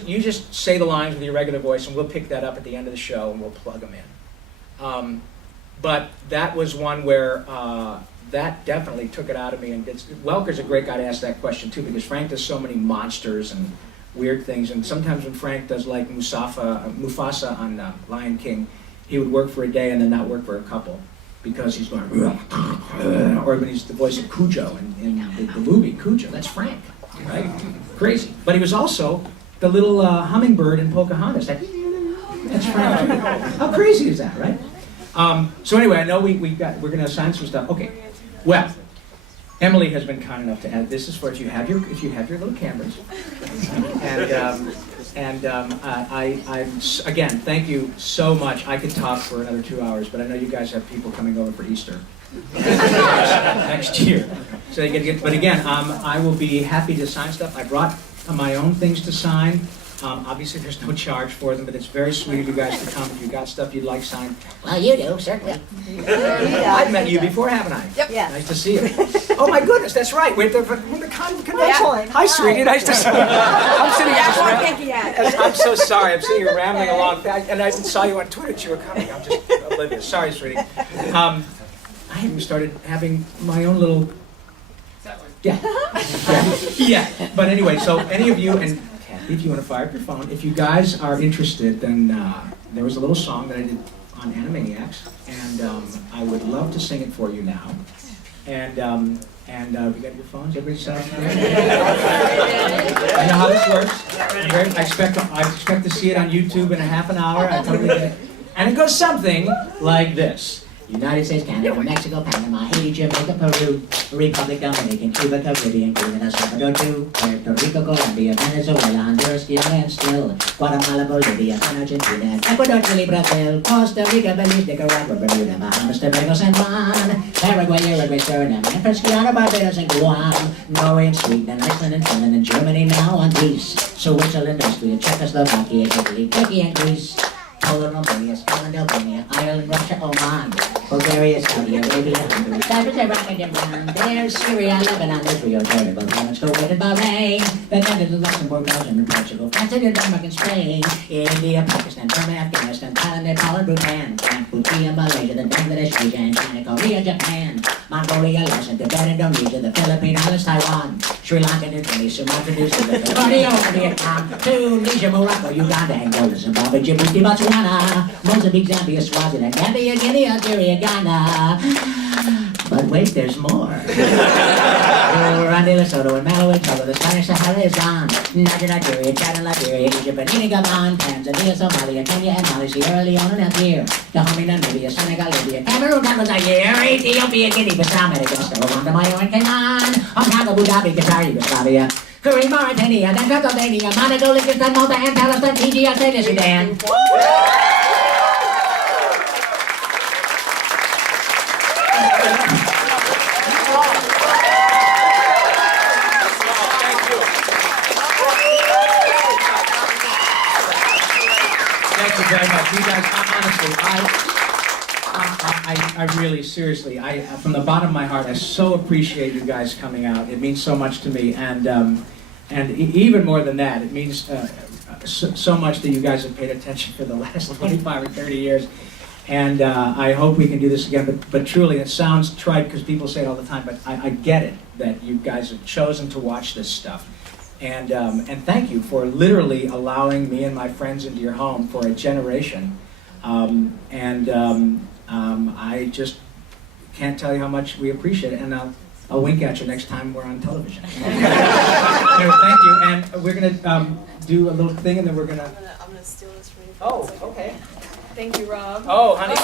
You just say the lines with your regular voice, and we'll pick that up at the end of the show, and we'll plug them in. But that was one where that definitely took it out of me. And Welker's a great guy to ask that question too, because Frank does so many monsters and weird things. And sometimes when Frank does like Mufasa on Lion King, he would work for a day and then not work for a couple, because he's going, or when he's the voice of Cujo in the movie Cujo. That's Frank, right? Crazy. But he was also the little hummingbird in Pocahontas. That's Frank too. How crazy is that, right? So anyway, I know we're going to assign some stuff. Okay. Well, Emily has been kind enough to add. This is for if you have your little cameras. And I'm again, thank you so much. I could talk for another 2 hours, but I know you guys have people coming over for Easter next year. So they get. But again, I will be happy to sign stuff. I brought my own things to sign. Obviously, there's no charge for them, but it's very sweet of you guys to come. If you've got stuff you'd like signed, well, you do, certainly. I've met you before, haven't I? Yep. Yeah. Nice to see you. Oh my goodness, that's right. We're the convention. Hi, sweetie. Nice to see you. I'm sitting here. I'm so sorry. I'm sitting here rambling along, and I saw you on Twitter that you were coming. I'm just oblivious. Sorry, sweetie. I even started having my own little. Yeah. But anyway, so any of you, and if you want to fire up your phone, if you guys are interested, then there was a little song that I did on Animaniacs, and I would love to sing it for you now. And we got your phones. Everybody set up there. I know how this works. I expect to see it on YouTube in a half an hour. I totally get it. And it goes something like this. United States, Canada, Mexico, Panama, Haiti, Jamaica, Peru, Republic, Dominican, Cuba, Caribbean, Guyana, El Salvador, too, Puerto Rico, Colombia, Venezuela, Honduras, Guyana, and still, Guatemala, Bolivia, and Argentina, Ecuador, Chile, Brazil, Costa Rica, Belize, Nicaragua, Bermuda, Bahamas, Tobago, San Juan, Paraguay, Uruguay, Suriname, and French Guiana, Barbados, and Guam, Norway, and Sweden, and Iceland, and Finland, and Germany now on Greece, Switzerland, Austria, Czechoslovakia, Italy, Turkey, and Greece, Poland, Romania, Scotland, Albania, Ireland, Russia, Oman, Bulgaria, Saudi Arabia, Hungary, Cyprus, Iraq, and Iran. There's Syria, Lebanon, Israel, Jordan, Bahrain, Kuwait, and Bahrain. The Netherlands, Luxembourg, Belgium, and Portugal, France, and Denmark, and Spain. India, Pakistan, Burma, Afghanistan, Thailand, Nepal, and Bhutan. Cambodia, Malaysia, then Bangladesh, Asia, and China, Korea, Japan. Mongolia, Laos, and Tibet, Indonesia, the Philippine Islands, Taiwan. Sri Lanka, New Guinea, Sumatra, New Zealand, Borneo, Vietnam, Tunisia, Morocco, Uganda, Angola, Zimbabwe, Djibouti, Botswana, Mozambique, Zambia, Swaziland, Gambia, Guinea, Algeria, Ghana. But wait, there's more. Burundi, Lesotho, and Malawi, Togo, the Spanish Sahara is gone. Nigeria, Chad, and Liberia, Egypt, Benin, Gabon, Tanzania, Somalia, Kenya, and Mali, Sierra Leone, and Algeria, Dahomey, Namibia, Senegal, Libya, Cameroon, Tanzania, Ethiopia, Guinea, Bissau, Madagascar, Rwanda, Mayo, and Cayman, Hong Kong, Abu Dhabi, Qatar, Yugoslavia, Korea, Mauritania, then Pennsylvania, Monaco, Liechtenstein, Malta, and Palestine, Fiji, Australia, Sudan. Thank you very much. You guys, honestly, I really, seriously, from the bottom of my heart, I so appreciate you guys coming out. It means so much to me, and even more than that, it means so much that you guys have paid attention for the last 25 or 30 years. And I hope we can do this again, but truly, it sounds trite because people say it all the time, but I get it, that you guys have chosen to watch this stuff. And thank you for literally allowing me and my friends into your home for a generation. I just can't tell you how much we appreciate it, and I'll wink at you next time we're on television. Anyway, thank you, and we're gonna do a little thing, and then we're gonna... I'm gonna steal this from you. Oh, okay. Thank you, Rob. Oh, honey.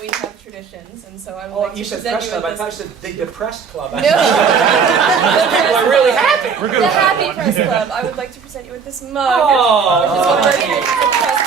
We have traditions, and so I would Oh, like you to said present Press you Club. I with thought this. you said the Depressed Club. No. People are really happy. The Happy Press Club. I would like to present you with this mug. Oh, which is one of our traditions of the Press